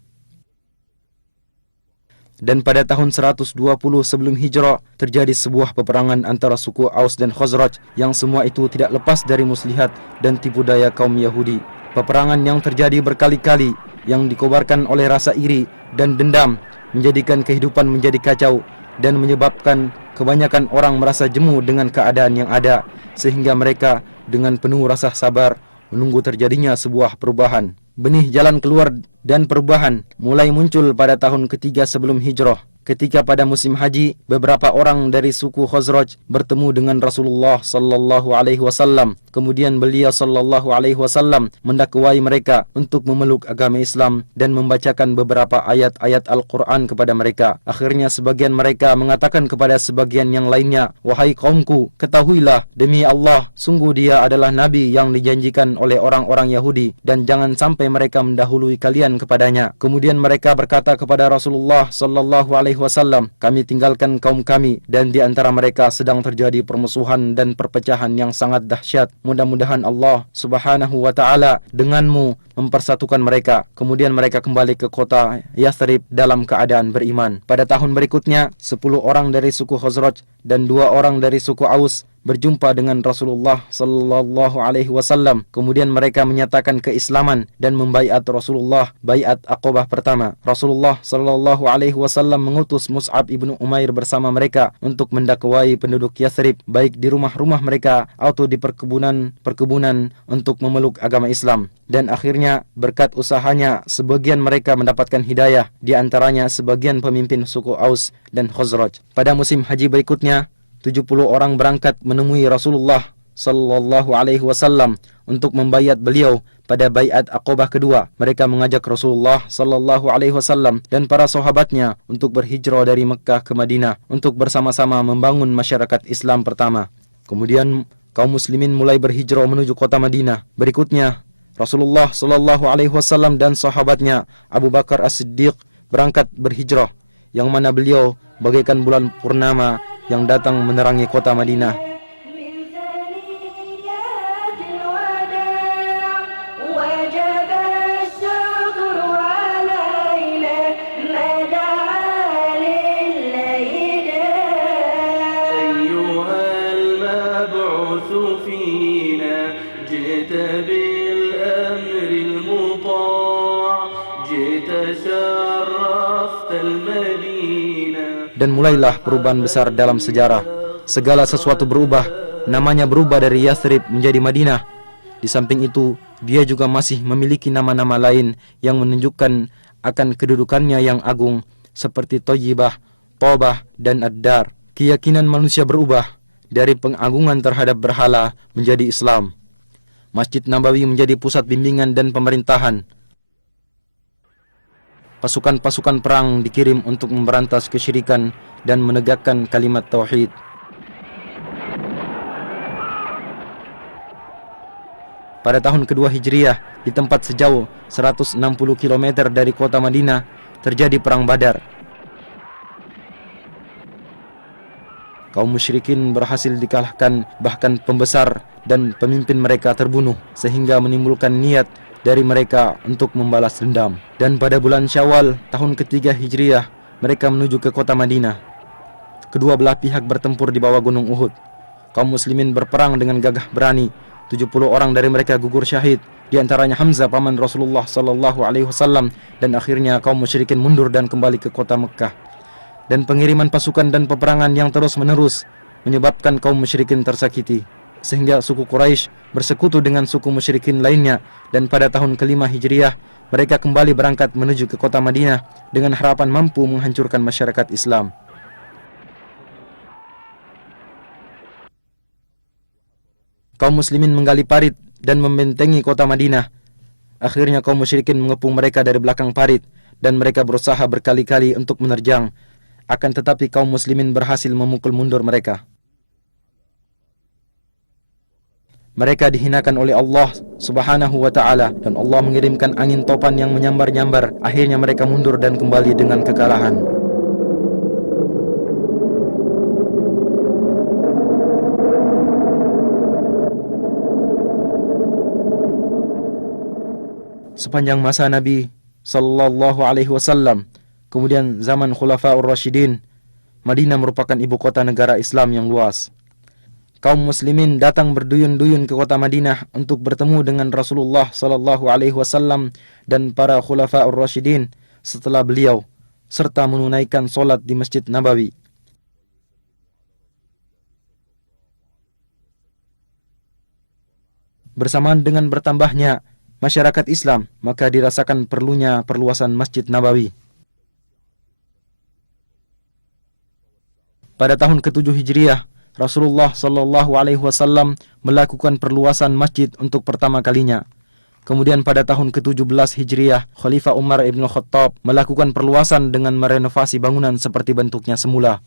Dan pada tahun 120 sebelum hijrah terjadi sebuah peperangan antara suku Aus dan Khazraj yang semua itu tidak lepas dari muslihat dan tipu daya kaum Yahudi. Peperangan yang terjadi berkali-kali yang dikobarkan oleh rasa iri dan dendam menjadikan kehidupan menjadi kacau dan menyebabkan kebanyakan orang merasa jemu dengan keadaan yang ada, sehingga mereka dengan penuh rasa sabar menunggu terjadinya sebuah perubahan. Benih jalan keluar dan perubahan mulai muncul pada tahun ketiga sebelum hijrah, ketika pada musim haji beberapa orang dari suku Khazraj bertemu dengan Rasulullah sallallahu alaihi wasallam. Kemudian beliau sallallahu alaihi wasallam mendakwai mereka untuk memeluk agama Islam dan membacakan beberapa ayat-ayat Al-Qur'an kepada mereka. Akhirnya sebagian mereka mengatakan kepada sebagian yang lainnya, "Wahai kaumku, ketahuilah demi Allah, sungguh dia adalah nabi yang dijanjikan oleh orang-orang Yahudi dan jangan sampai mereka mendahului kalian kepadanya." Kemudian mereka berkata kepada Rasulullah sallallahu alaihi wasallam, "Kami tinggalkan kaum kami dan di antara mereka sedang terjadi permusuhan dan perpecahan yang sangat dahsyat. Mudah-mudahan Allah Subhanahu wa taala denganmu mempersatukan mereka." Kemudian mereka kembali ke kota Yathrib dalam keadaan beriman. Pada tahun berikutnya, 10 orang dari suku Khazraj dan 2 orang dari suku Aus berjumpa dengan Rasulullah sallallahu alaihi wasallam. Kemudian mereka menyatakan keislaman dan membaiat Rasulullah baiat Aqabah pertama. Rasulullah sallallahu alaihi wasallam mengutus Mus'ab ibnu Umair bersama mereka untuk mendakwai penduduk Yathrib, baik di rumah-rumah mereka atau di perkebunan untuk memeluk agama Islam. Dan akhirnya berkat usahanya sebagian mereka mendapatkan hidayah, di antaranya sebagian pemimpin suku Aus dan Khazraj. Pada musim haji berikutnya 70 orang berangkat menemui Rasulullah sallallahu alaihi wasallam untuk membaiat beliau pada baiat Aqabah kedua. Mereka mengajak Rasulullah sallallahu alaihi wasallam dan para sahabatnya untuk berhijrah dari Mekkah ke Madinah untuk bersama-sama membangun masyarakat Islam pertama. Kemudian kaum muslimin mulai berhijrah menuju kota Madinah. Berikutnya Rasulullah sallallahu alaihi wasallam dan sahabatnya Abu Bakar As-Siddiq berangkat berhijrah, yang mana beliau bagaikan bulan purnama yang datang menerangi kota Madinah. Dan mulailah perubahan besar dalam sejarah. Segala sesuatu berubah. Namanya berubah dari Yathrib menjadi Madinah. Di samping itu, dia juga masih memiliki nama-nama lain yang menunjukkan akan kedudukannya yang agung, seperti Thayyibah, Thabah, dan Ad-Dar. Keyakinan manusia berubah dari pengagungan terhadap berhala menjadi Islam. Masjid Nabawi menjadi pusat bimbingan dan pemerintahan. Pasukan-pasukan perang dikirim untuk memberantas kesyirikan dan menegakkan kalimat tauhid. Pada tahun kedua Hijriah, di tempat sejauh 160 km dari kota Madinah, terjadi perang Badar. Kaum musyrikin berhasil dikalahkan, bahkan pembesar dan pemimpin mereka terbunuh, sehingga menimbulkan niat dari mereka untuk membalas dendam. Dan pada bulan Syawal tahun ketiga Hijriah, mereka menuju ke kota Madinah. Kedua belah pihak bertempur di bawah gunung Uhud. Kaum muslimin berperang dengan gagah berani. 70 orang dari mereka gugur syahid, di antaranya Hamzah paman Rasulullah sallallahu alaihi wasallam, dan akhirnya kaum musyrikin mundur dan kembali ke kota Mekkah. Dan pengiriman pasukan dan peperangan yang terus-menerus menyebabkan kaum musyrikin tersakiti, sehingga suku Quraisy bersekutu dengan suku musyrikin lainnya, dan pada tahun kelima Hijriah mereka kembali berangkat menuju ke kota Madinah dengan harapan mampu menghancurkan masyarakat Islam. Kaum muslimin menggali parit dan membentengi kota Madinah. Akhirnya kaum musyrikin mengepung mereka dari belakang parit dan mereka berusaha berkali-kali untuk menerjang. Akan tetapi kaum muslimin berhasil memukul mundur mereka. Mereka dihinakan oleh Allah Subhanahu wa ta'ala, dan Allah mengirimkan angin topan yang menyambar-nyambar. Akhirnya mereka mundur dan kembali dengan kekalahan. Sepanjang masa Nabi sallallahu alaihi wasallam, kemudian zaman Khulafaur Rasyidin, Madinah merupakan ibu kota negara Islam yang luas. Kaum muslimin datang berduyun-duyun ke kota Madinah untuk bertemu dengan Rasulullah sallallahu alaihi wasallam dan para Khulafaur Rasyidin setelah beliau, serta menunaikan solat di Masjid Nabawi. Bersamaan dengan bertambahnya masyarakat Islam, maka dirasakan perlunya perluasan Masjid Nabawi. Pada tahun ke-7 Hijriah, Rasulullah sallallahu alaihi wasallam melakukan perluasan masjid untuk pertama kalinya. Kemudian pada tahun ke-17 Hijriah, Khalifah Umar ibn Khattab melakukan perluasan dengan merenovasi bangunan seperti bentuknya semula.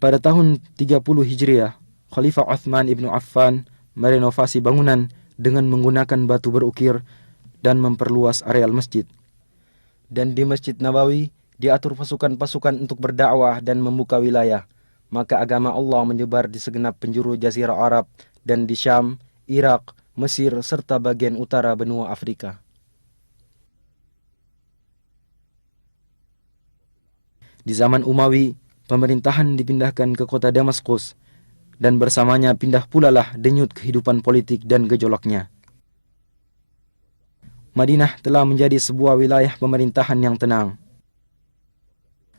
Pada tahun 30 Hijriah, Khalifah Uthman ibn Affan merenovasi bangunan dengan menggunakan batu berukir dan memperluas areal masjid. Dan di Masjid Nabawi diatur pasukan-pasukan untuk berdakwah dan membuka wilayah. Maka agama Allah menyebar di segenap penjuru Jazirah Arab dan di Syam, Irak, Mesir, serta bagian utara benua Afrika. Di zaman Umawi, pemerintahan dipindahkan ke kota Damaskus, dan bersamanya pindah pula lah denyut kehidupan politik dan gejolaknya. Madinah telah menjadi sebuah wilayah pemerintahan yang tenang.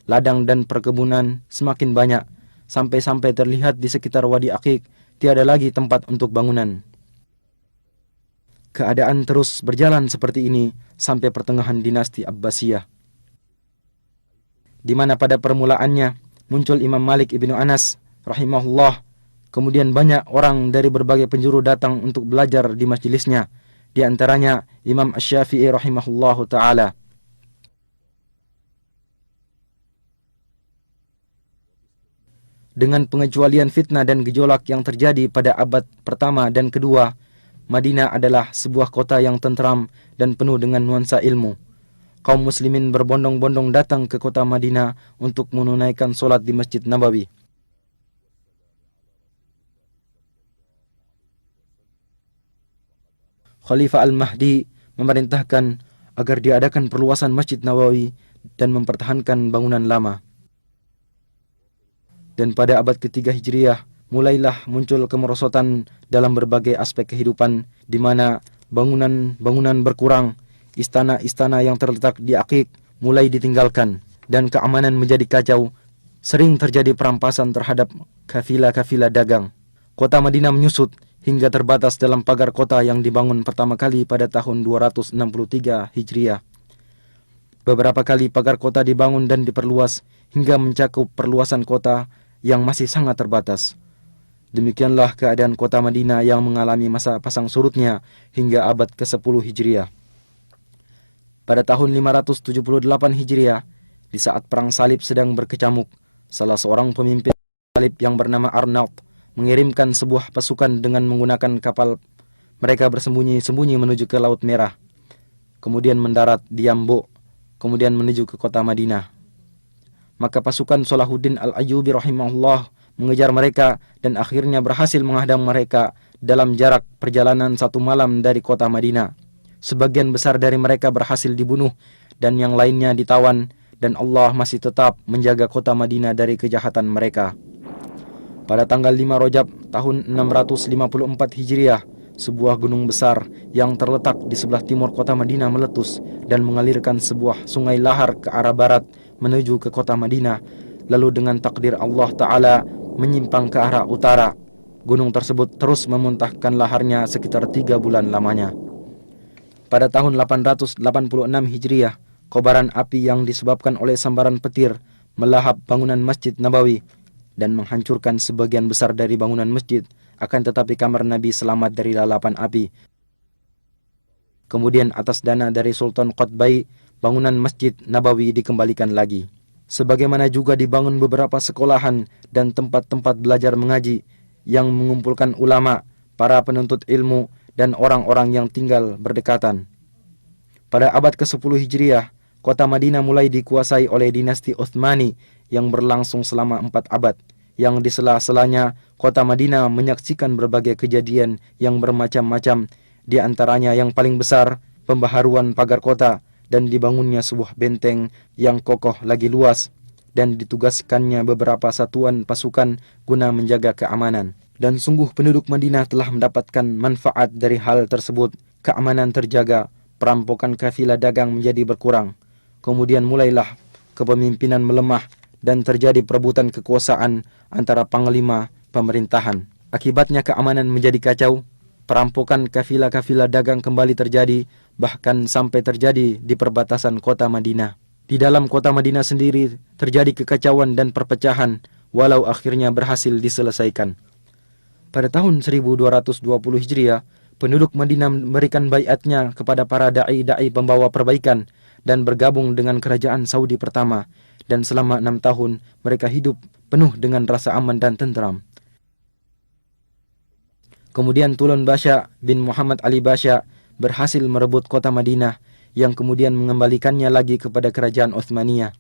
Ladang dan perkebunan semakin banyak, sampai-sampai terlihat di sekitar Wadi Aqiq tiada lagi tempat untuk bangunan. Keadaan terus berjalan seperti ini sampai pertengahan dinasti Abbasiyah, di mana pada permulaannya muncul Imam Malik ibnu Anas rahimahullah. Kemudian banyak orang dari berbagai penjuru datang untuk belajar di majelisnya, di antaranya Imam Asy-Syafi'i rahimahullahu ta'ala. Dengan pengecualian fitnah dan gejolak yang terjadi pada abad pertama dan kedua, Madinah adalah sebuah kota yang tentram dan penuh dengan nuansa ilmu. Kaum muslimin berbondong-bondong datang ke kota Madinah untuk menunaikan solat di Masjid Nabawi. Khalifah Al-Mahdi memerintahkan agar diadakan perluasan Masjid Nabawi dan mempertahankan bangunan lama. Dan pada abad ketiga Hijriah, mulailah muncul kemerosotan dalam berbagai aspek kehidupan, di mana bangunan-bangunan berkurang, istana-istana yang terletak di Aqiq mulai ditinggalkan, dan keamanan menjadi kacau. Sering terjadi perampasan terhadap kafilah-kafilah dagang. Kota Madinah menyusut hingga terbatas dalam pagar kota yang dibangun pertama kali pada tahun 263 Hijriah. Beberapa kali pagar kota dibangun dan diperluas hingga mencakup perluasan kota yang masih sangat terbatas. Demikianlah keadaan kota Madinah yang mengalami masa pasang surutnya hingga abad ke-10 Hijriah. Pada tahun 578 Hijriah, di saat perang salib sedang berkecamuk, salah seorang pemimpin salib yang bernama Arnaud mengirimkan sebuah pasukan dengan menggunakan kapal. Mereka bersembunyi-sembunyi menuju ke Laut Merah, kemudian mendarat di Yambo, kemudian menuju ke kota Madinah. Maka pasukan Salahuddin Al-Ayyubi rahimahullah mengejar mereka dan akhirnya berhasil menghadang mereka dalam jarak perjalanan 1 malam dari kota Madinah. Sebagian besar dari mereka berhasil dibunuh dan yang lainnya ditawan, dan Allah masih tetap menjaga kota Madinah dari kejahatan mereka. Pada tanggal 5 Rajab tahun 654 Hijriah, sebuah gunung besar yang terletak di sebelah timur kota Madinah meletus dan mengalirkan sebuah sungai lahar ke arah barat menuju ke kota Madinah. Lalu dengan takdir Allah Ta'ala menyimpang ke arah utara. Gunung tersebut terus memuntahkan laharnya sekitar 3 bulan lamanya. Pada tahun 886 Hijriah, kobaran api yang disebabkan oleh sambaran petir melahap bangunan Masjid Nabawi dan menghancurkan sebagian besar dari bangunan masjid. Akan tetapi kamar Nabi selamat dari lalapan api. Kemudian atas dana dari Sultan Qutbai, bangunan Masjid Nabawi dikembalikan lagi. Sebagaimana juga dibangun beberapa sekolahan dan tempat-tempat belajar mengaji yang mengumpulkan ulama, para penuntut ilmu, dan orang-orang yang tinggal berdekatan. Pada abad ke-10 Hijriah, kota Madinah mulai dikuasai oleh dinasti Utsmani yang berlangsung selama 4 abad. Yang di sela-selanya, kota Madinah menyaksikan berbagai kejadian yang bermacam-macam, di antaranya yang paling besar, pembaharuan pagar kota dan dibangunnya sebuah benteng yang kokoh lagi luas, dan ditugaskannya beberapa satuan pasukan guna menjaga keamanan. Dan sungguh penduduk Madinah telah mendapatkan manfaat dari hal tersebut. Keamanan terjaga, perampokan kafilah dagang menjadi berkurang. Kemudian mulailah kepemimpinan melemah dan terjadi perebutan kekuasaan antara panglima pemerintahan. Akibatnya keamanan menjadi kacau, perampokan kafilah-kafilah dagang kembali terjadi, bahkan sampai terjadi di perbatasan kota Madinah. Di dalam kota Madinah sendiri terjadi kekacauan dan perpecahan, walau akhirnya berhasil diselesaikan. Pada tahun 1220 Hijriah, penduduk Madinah memberikan baiatnya kepada para da'i-da'i pembawa perbaikan dan bergabung dengan kerajaan Saudi pertama, dan selama 6 tahun mereka hidup penuh dengan rasa aman dan tentram. Kemudian Tulun Basha bin Muhammad Ali Basha berhasil merebut kota Madinah yang kemudian mengembalikannya lagi kepada kerajaan Utsmaniyah.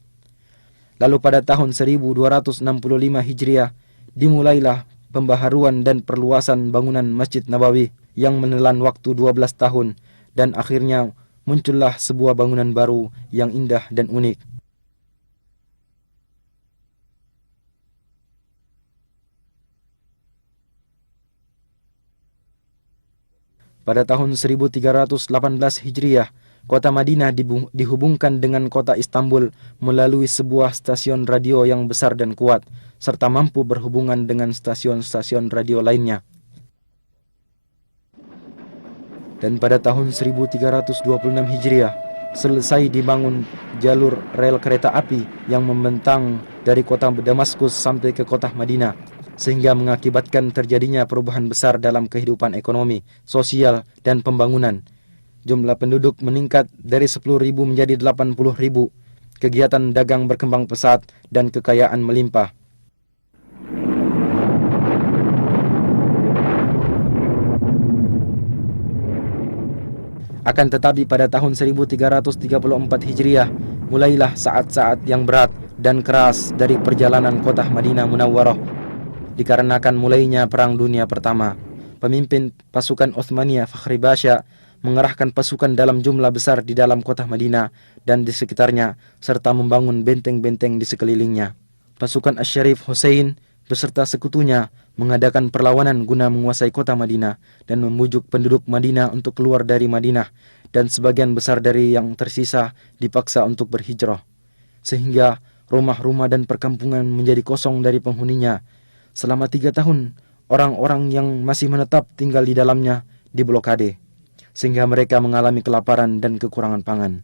Lalu pada tahun 1265 Hijriah dimulailah pembaharuan dan perluasan bangunan Masjid Nabawi yang menelan waktu 12 tahun, dan akhirnya muncullah sebuah bangunan baru yang indah dan unik. Pada tahun 1318 Hijriah, kota Madinah dihubungkan dengan kota Istanbul melalui sebuah stasiun radio yang besar dan kuat, serta mampu berhubungan dengan stasiun-stasiun radio lainnya. Dan pada tahun 1326 Hijriah, selesai dibangun jalur rel kereta api yang membentang dari kota Damaskus sampai ke kota Madinah, sehingga mengakibatkan terjadinya perubahan besar dalam kehidupan ekonomi, sosial, dan pembangunan. Jumlah penduduk meningkat dari 10.000 menjadi 80.000, kegiatan dagang berkembang pesat, dan kekayaan melimpah. Akan tetapi pada tahun 1334 Hijriah, mulailah saat-saat yang berat dan keras dari perjalanan kota Madinah Munawwarah, dikarenakan mulainya Perang Dunia Pertama. Pemimpin pasukan Utsmaniyah Fakhri Pasha mengerahkan pasukan dalam jumlah besar di dalam kota Madinah dan di sekitarnya, serta membangun benteng-benteng di sekelilingnya. Pasukan Asy-Syarif Hussein beserta sekutunya mengadakan perlawanan guna menguasai kota Madinah dan membujuk penduduk Madinah untuk keluar dari Madinah, dan sebagian besar dari yang tersisa dipaksa untuk berhijrah, sehingga rumah-rumah dan perkampungan menjadi kosong dari penghuninya. Selama 3 tahun, orang-orang yang masih menetap tinggal di dalamnya diblokade, sehingga mereka mengalami kelaparan dan kekurangan pangan.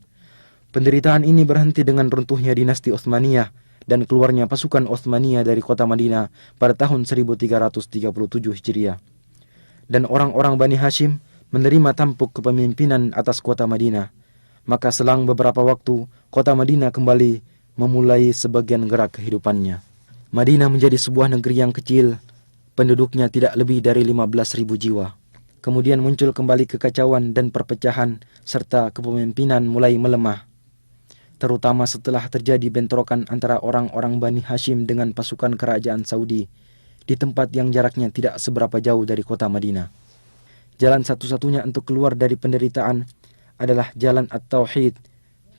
Penderitaan ini berhenti dengan runtuhnya dinasti Utsmaniyah dan keluarnya pasukan Utsmaniyah dari kota Madinah pada tahun 1337 Hijriah. Dan orang-orang Bani Hashim menerima tampuk kepemimpinan atas kota Madinah. Maka selang beberapa waktu, kota Madinah kembali memulai sebagian gerak kehidupannya. Madinah menjadi sebuah negeri yang kecil, penduduknya tidak lebih dari 15.000 jiwa. Kemudian muncul kembali kekacauan dan perpecahan, serta kepemimpinan mulai melemah, terutama setelah terjadi bentrokan antara orang-orang Bani Hashim dengan pasukan kerajaan Saudi di tempat yang jaraknya tidak seberapa jauh dari kota Madinah. Jalan satu-satunya untuk keluar dari penderitaan adalah jalan At-Tauhid,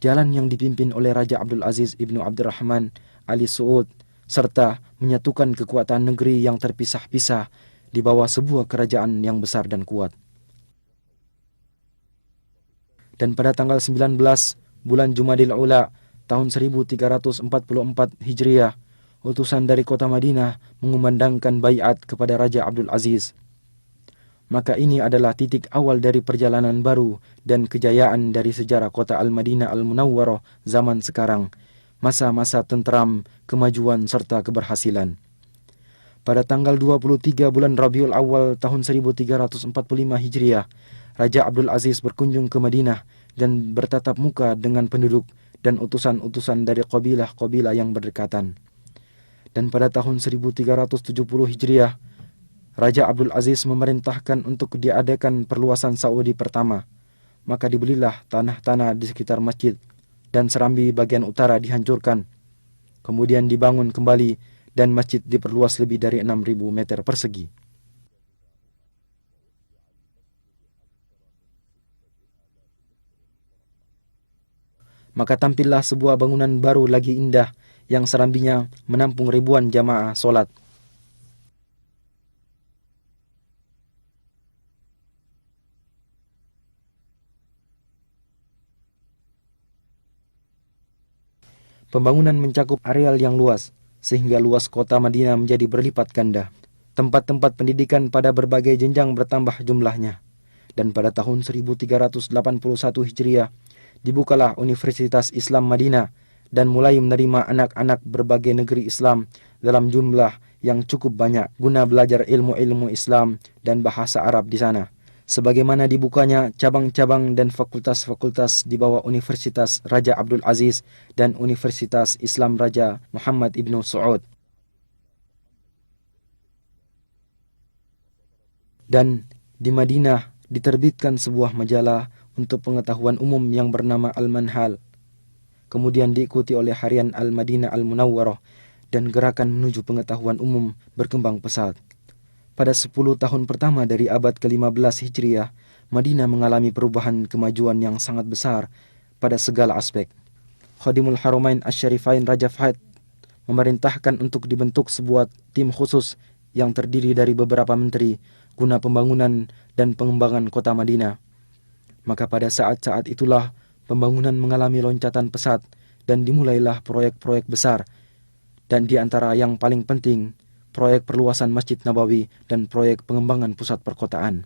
jalan yang dipimpin oleh Raja Abdul Aziz ibnu Abdurrahman Ali Saud, serta menyatukan kekuatan negeri yang terpisah-pisah di bawah sebuah kerajaan yang besar dan kuat. Dan pada tanggal 19 bulan Jumadil Ula tahun 1344 Hijriah, utusan dari kota Madinah mengumandangkan baiat kepada Raja Abdul Aziz. Maka ini adalah titik awal dari perjalanan baru dan kejayaan dari sejarah kota Al-Madinah Al-Munawwarah zaman sekarang, masa-masa tentram, kemajuan serta keberhasilan. Pada tanggal 23 bulan Rabiul Awal tahun 1345 Hijriah, Raja Abdul Aziz berkunjung ke Madinah dan bertatap muka dengan penduduk dan utusan-utusan dari kabilah-kabilah yang berdekatan. Dan pada tahun 1370 Hijriah, Raja Abdul Aziz memerintahkan untuk diadakan perluasan Saudi pertama. Maka dibelilah tanah-tanah di sekitar masjid dan serambi bagian utara dihancurkan. Kemudian dibangun kembali dan masjid diperluas lebih dari 6.000 meter persegi. Maka tampillah sebuah bangunan baru lagi indah yang serambinya menampung ribuan jamaah solat. Pembangunan mencakup areal yang luas, sehingga luas kota Madinah menjadi berlipat ganda. Tempat-tempat pendidikan pada berbagai jenjang bertambah jumlahnya. Dan pada tahun 1381 Hijriah, dibukalah Universitas Islam Madinah dan mulai menerima anak-anak berbagai negeri Islam dalam jumlah yang cukup banyak guna belajar ilmu-ilmu Islam dan bahasa Arab di sana. Sebagaimana dibukanya cabang-cabang dan fakultas-fakultas di bawah Universitas Raja Abdul Aziz dan Universitas Islam Raja Muhammad ibnu Saud. Dan di Madinah diterbitkan sebuah majalah untuk pengetahuan umum yang bernama Al-Manhal. Kemudian diikuti oleh harian Al-Madinah Al-Munawwarah dan gerakan menuju pengetahuan umum berkembang pesat. Pada 10 tahun pertama dari abad ke-15 Hijriah, Madinah mengalami perubahan kemajuan yang sangat besar pada segala aspek. Khadimul Haramain Asy-Syarifain Raja Fahd memerintahkan untuk dibentuk sebuah tim khusus yang terdiri dari beberapa menteri guna pembangunan dan pengembangan kota Madinah. Maka pada saat-saat itulah pembangunan mengalami loncatan pesat dan dimulailah proyek-proyek besar, dan di antara yang paling penting, proyek perluasan Masjid Nabawi dan proyek pengembangan pusat perkotaan.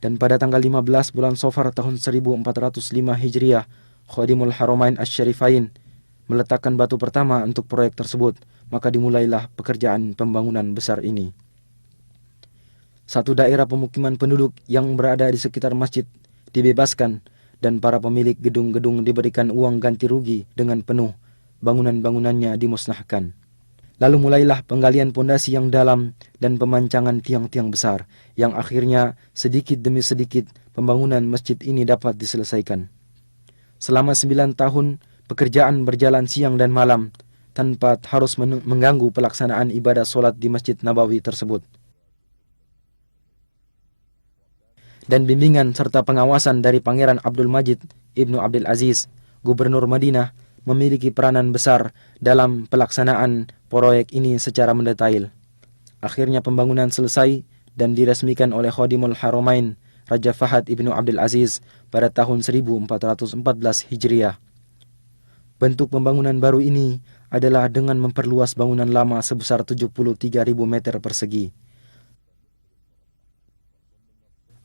Dan pada tanggal 15 bulan Safar tahun 1405 Hijriah, Khadimul Haramain Asy-Syarifain meletakkan batu pertama untuk proyek tersebut, maka dimulailah pekerjaan pembangunan besar ini. Satu daerah pemukiman penduduk yang berada di sekitar masjid dibebaskan dan para pemilik gedung-gedung diberikan uang ganti rugi dengan penuh, bangunan-bangunannya dimusnahkan. Lalu mulailah penggalian pondasi yang dalam dan pemancangan tiang-tiang besar, yang akhirnya sedikit demi sedikit pembangunan masjid ini dapat diselesaikan. Selama 9 tahun, pekerjaan berjalan siang dan malam, tanpa harus mengganggu pelaksanaan ibadah solat di Masjid Nabawi tersebut. Dan bimbingan serta pengawasan dari Pangeran Abdul Majid Ibnu Abdul Aziz, Gubernur Madinah, memiliki peranan besar dalam pelaksanaan proyek ini secara mendetail. Akhirnya pembangunan selesai dan diresmikan oleh Khadimul Haramain Raja Fahad Ibnu Abdul Aziz pada tahun 1414 Hijriah. Bentuk pembangunan baru ini adalah dengan memperluas bangunan lama sebesar 73.000 meter persegi.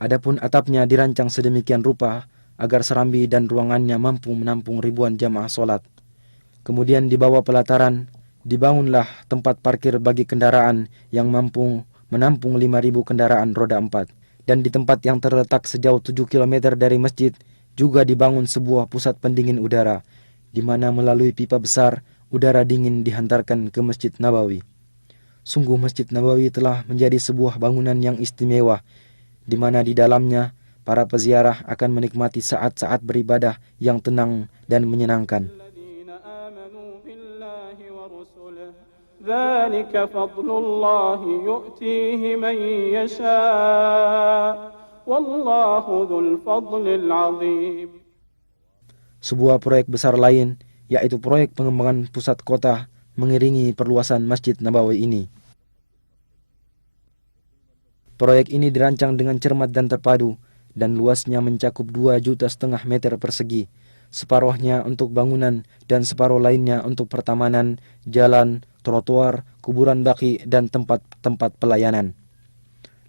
Adapun atapnya dirancang sedemikian rupa agar serambi dan ruangannya mampu menampung ribuan jamaah solat. Kemudian di bawah pelataran dibangunlah tempat parkir bagi kendaraan yang mampu menampung 5.000 kendaraan roda 4. Dan di tempat yang terletak sejauh 7 km dari masjid juga dibangun sebuah pusat pendingin udara, di mana melalui pipa besar udara dingin dihantarkan ke Masjid Nabawi. Sungguh Masjid Nabawi telah menjadi sebuah bangunan yang istimewa, di mana di dalamnya para peziarah akan menikmati saat-saat beribadah yang tenang dan menyenangkan. ذلك فضل الله يؤتيه من يشاء والله ذو الفضل العظيم. Sebuah proyek besar lain, yaitu proyek pengembangan pusat kota, mengiringi perluasan Masjid Nabawi ini. Proyek ini dirancang dengan cermat dan terpadu, dan luasnya mencakup 2,5 juta meter persegi, separuhnya untuk bangunan dan separuh lainnya untuk pertamanan, jalan, trotoar, kuburan baki, dan tempat-tempat pelayanan.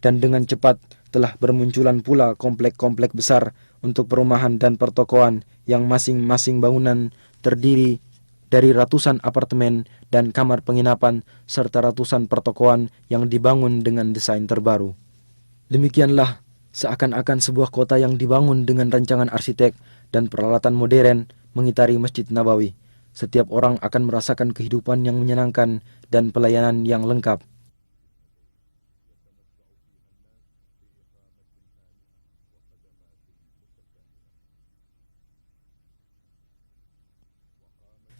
Dan dengan cepat telah bermunculan pula komplek-komplek besar untuk perumahan dan pertokoan yang masing-masing bangunan terdiri dari ratusan apartemen dan kamar penginapan serta ratusan pertokoan yang dibangun dengan desain terbaru. Demikianlah seakan-akan sebuah kota yang dibangun dengan rancangan arsitek dan peralatan modern mengitari Masjid Nabawi. Setiap orang akan merasakan kehidupan yang menyenangkan dan pelayanan yang lengkap.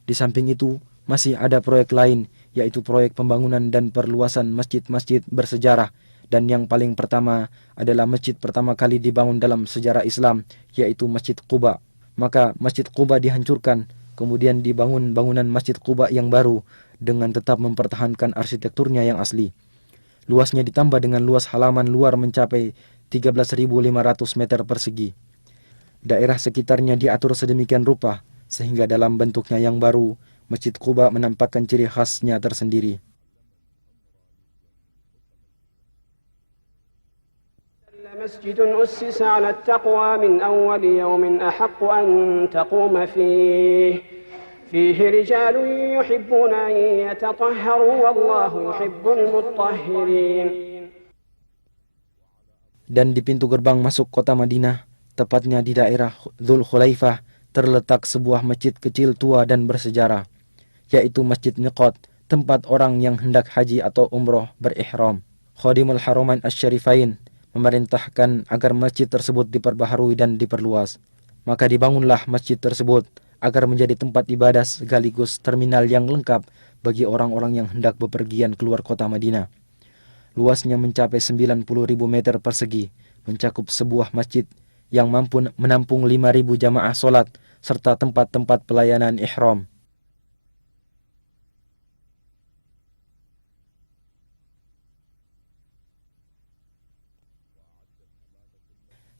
Di samping itu, masih ada proyek lain, yaitu proyek pembangunan dan perluasan masjid-masjid bersejarah, dan yang paling pertama adalah masjid pertama kali dibangun dalam sejarah Islam, yaitu Masjid Quba. Maka Masjid Quba dihancurkan, kemudian dibangun bangunan Masjid Quba yang baru dengan tetap mempertahankan arsitekturnya yang asli. Luasnya ditambah dengan luas halaman luar mencapai 13.500 meter persegi. Daerah sekitarnya diatur sedemikian rupa sehingga dalam bentuknya yang baru, Masjid Quba menampakkan ciri khasnya tersendiri. مسجد أسس على التقوى من أول يوم أحق أن تقوم فيه رجال يحبون أن يتطهروا والله يحب المطهرين. Dan di pintu gerbang masuk kota Madinah, tepatnya di daerah Dzul Khulaifah, terletak sebuah masjid kecil tua dan bersejarah, yaitu Masjid Miqat, tempat orang yang hendak haji atau umroh berihram. Khadimul Haramain Asy-Syarifain memerintahkan agar masjid tersebut diperbaharui dan diperluas. Maka dibangunlah masjid tersebut agar menjadi tempat ibadah sekaligus terminal yang lengkap bagi orang-orang yang hendak bepergian keluar kota Madinah. Luasnya mencapai 90.000 meter persegi, mencakup sebuah masjid yang mampu menampung 5.000 jamaah solat, serta tempat-tempat pelayanan ihram.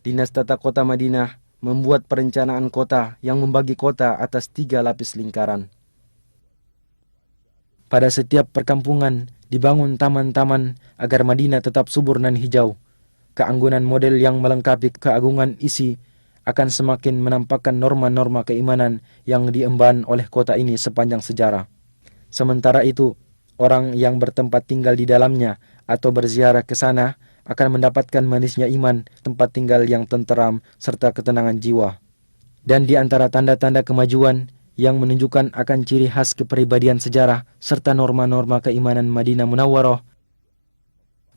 Dinas Tata Kota Madinah membuat perencanaan kota yang membagi kota atas 3 lapis lingkaran. Pada setiap perkampungan dibangun taman-taman agar Madinah tetap subur dan hijau. Keanggunan model yang melengkapi keagungan isi akan semakin menampakkan norma-norma keimanan yang diemban oleh kota ini sepanjang sejarah. Sementara itu, orang yang bertempat tinggal di dalamnya atau berziarah ke sana akan mendapatkan manisnya iman, tempat tinggal yang tenteram, serta ketenangan jiwa. Dan di antara tanda-tanda kemajuan yang menunjukkan akan ciri khas kepribadian sejarah serta norma-norma keimanan Madinah Munawwarah,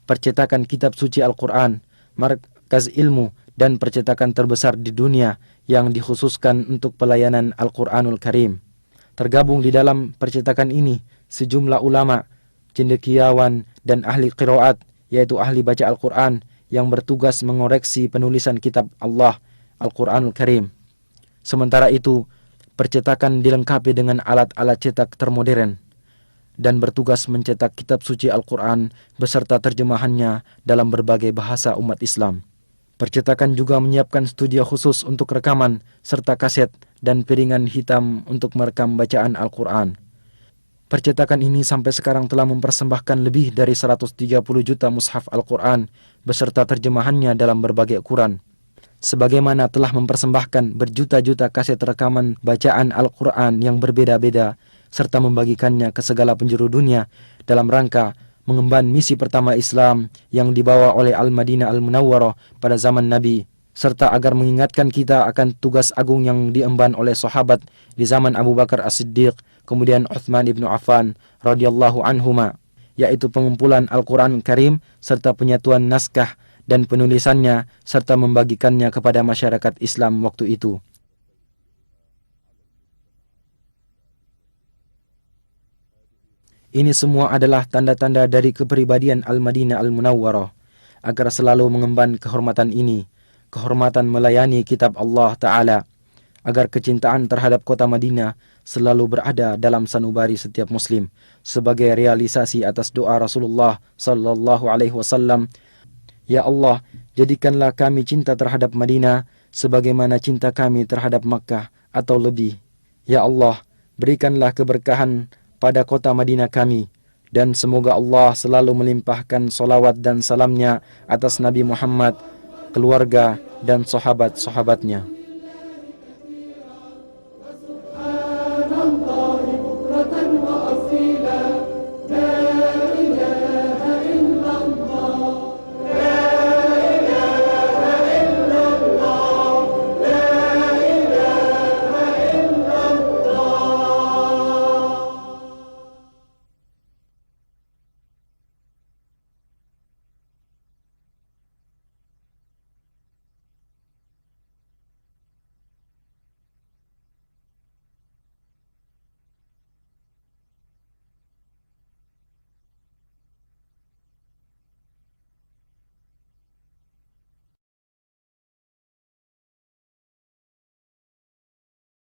percetakan kitab suci Al-Quran, markaz ilmu, dan percetakan terbesar di dunia yang dikhususkan untuk pelayanan Al-Quranul Karim. Tergabung di dalam percetakan ini sejumlah ulama, cendekiawan, dan ahli qiraat, yaitu ahli baca Al-Quran yang bertugas mengoreksi penulisan kitab Allah, Al-Quranul Karim. Sementara itu, percetakan dilengkapi dengan alat-alat cetak termodern dan bertugas mencetak kitab suci Al-Quran beserta terjemahannya dalam berbagai bahasa umat Islam. Percetakan juga menyiapkan studio khusus untuk rekaman, serta kaset dan piringan hitam untuk merekam bacaan Al-Quran. Percetakan ini sampai sekarang telah mempersembahkan lebih dari 130 juta mushaf Al-Quran beserta terjemahannya dalam berbagai ukuran. Sebagaimana telah mempersembahkan berjuta-juta kaset rekaman bacaan Al-Quran yang berbeda-beda, serta membagikannya ke segala penjuru dunia dalam rangka mengemban misi pertama Islam yang dibawa oleh Al-Madinah Al-Munawwarah pada zaman Nabi, serta agar mengingatkan kita akan tugas agung yang diemban oleh sahabat di zaman Abu Bakar As-Siddiq, kemudian Uthman ibn Affan radhiyallahu anhuma, yaitu pengumpulan Al-Quran Karim serta penyatuan naskah dan penulisannya serta membagikannya kepada masyarakat Islam waktu itu. Ini semua adalah tanda-tanda dari kepribadian Al-Madinah Al-Munawwarah agar selalu mengemban kehormatan ini, kehormatan melayani kitab Allah Ta'ala, agar kecintaan terhadap kota Madinah selalu berada dalam sanubari setiap muslim sebagai realisasi atas doa Rasulullah sallallahu alaihi wasallam, "Ya Allah, jadikanlah kami cinta terhadap Madinah sebagaimana cinta kami terhadap Makkah atau lebih. Ya Allah, berikanlah keberkahan pada kota Madinah kami, dan semoga Allah selalu melimpahkan salawat dan salamnya atas Nabi Muhammad, keluarga, dan sahabat-sahabatnya."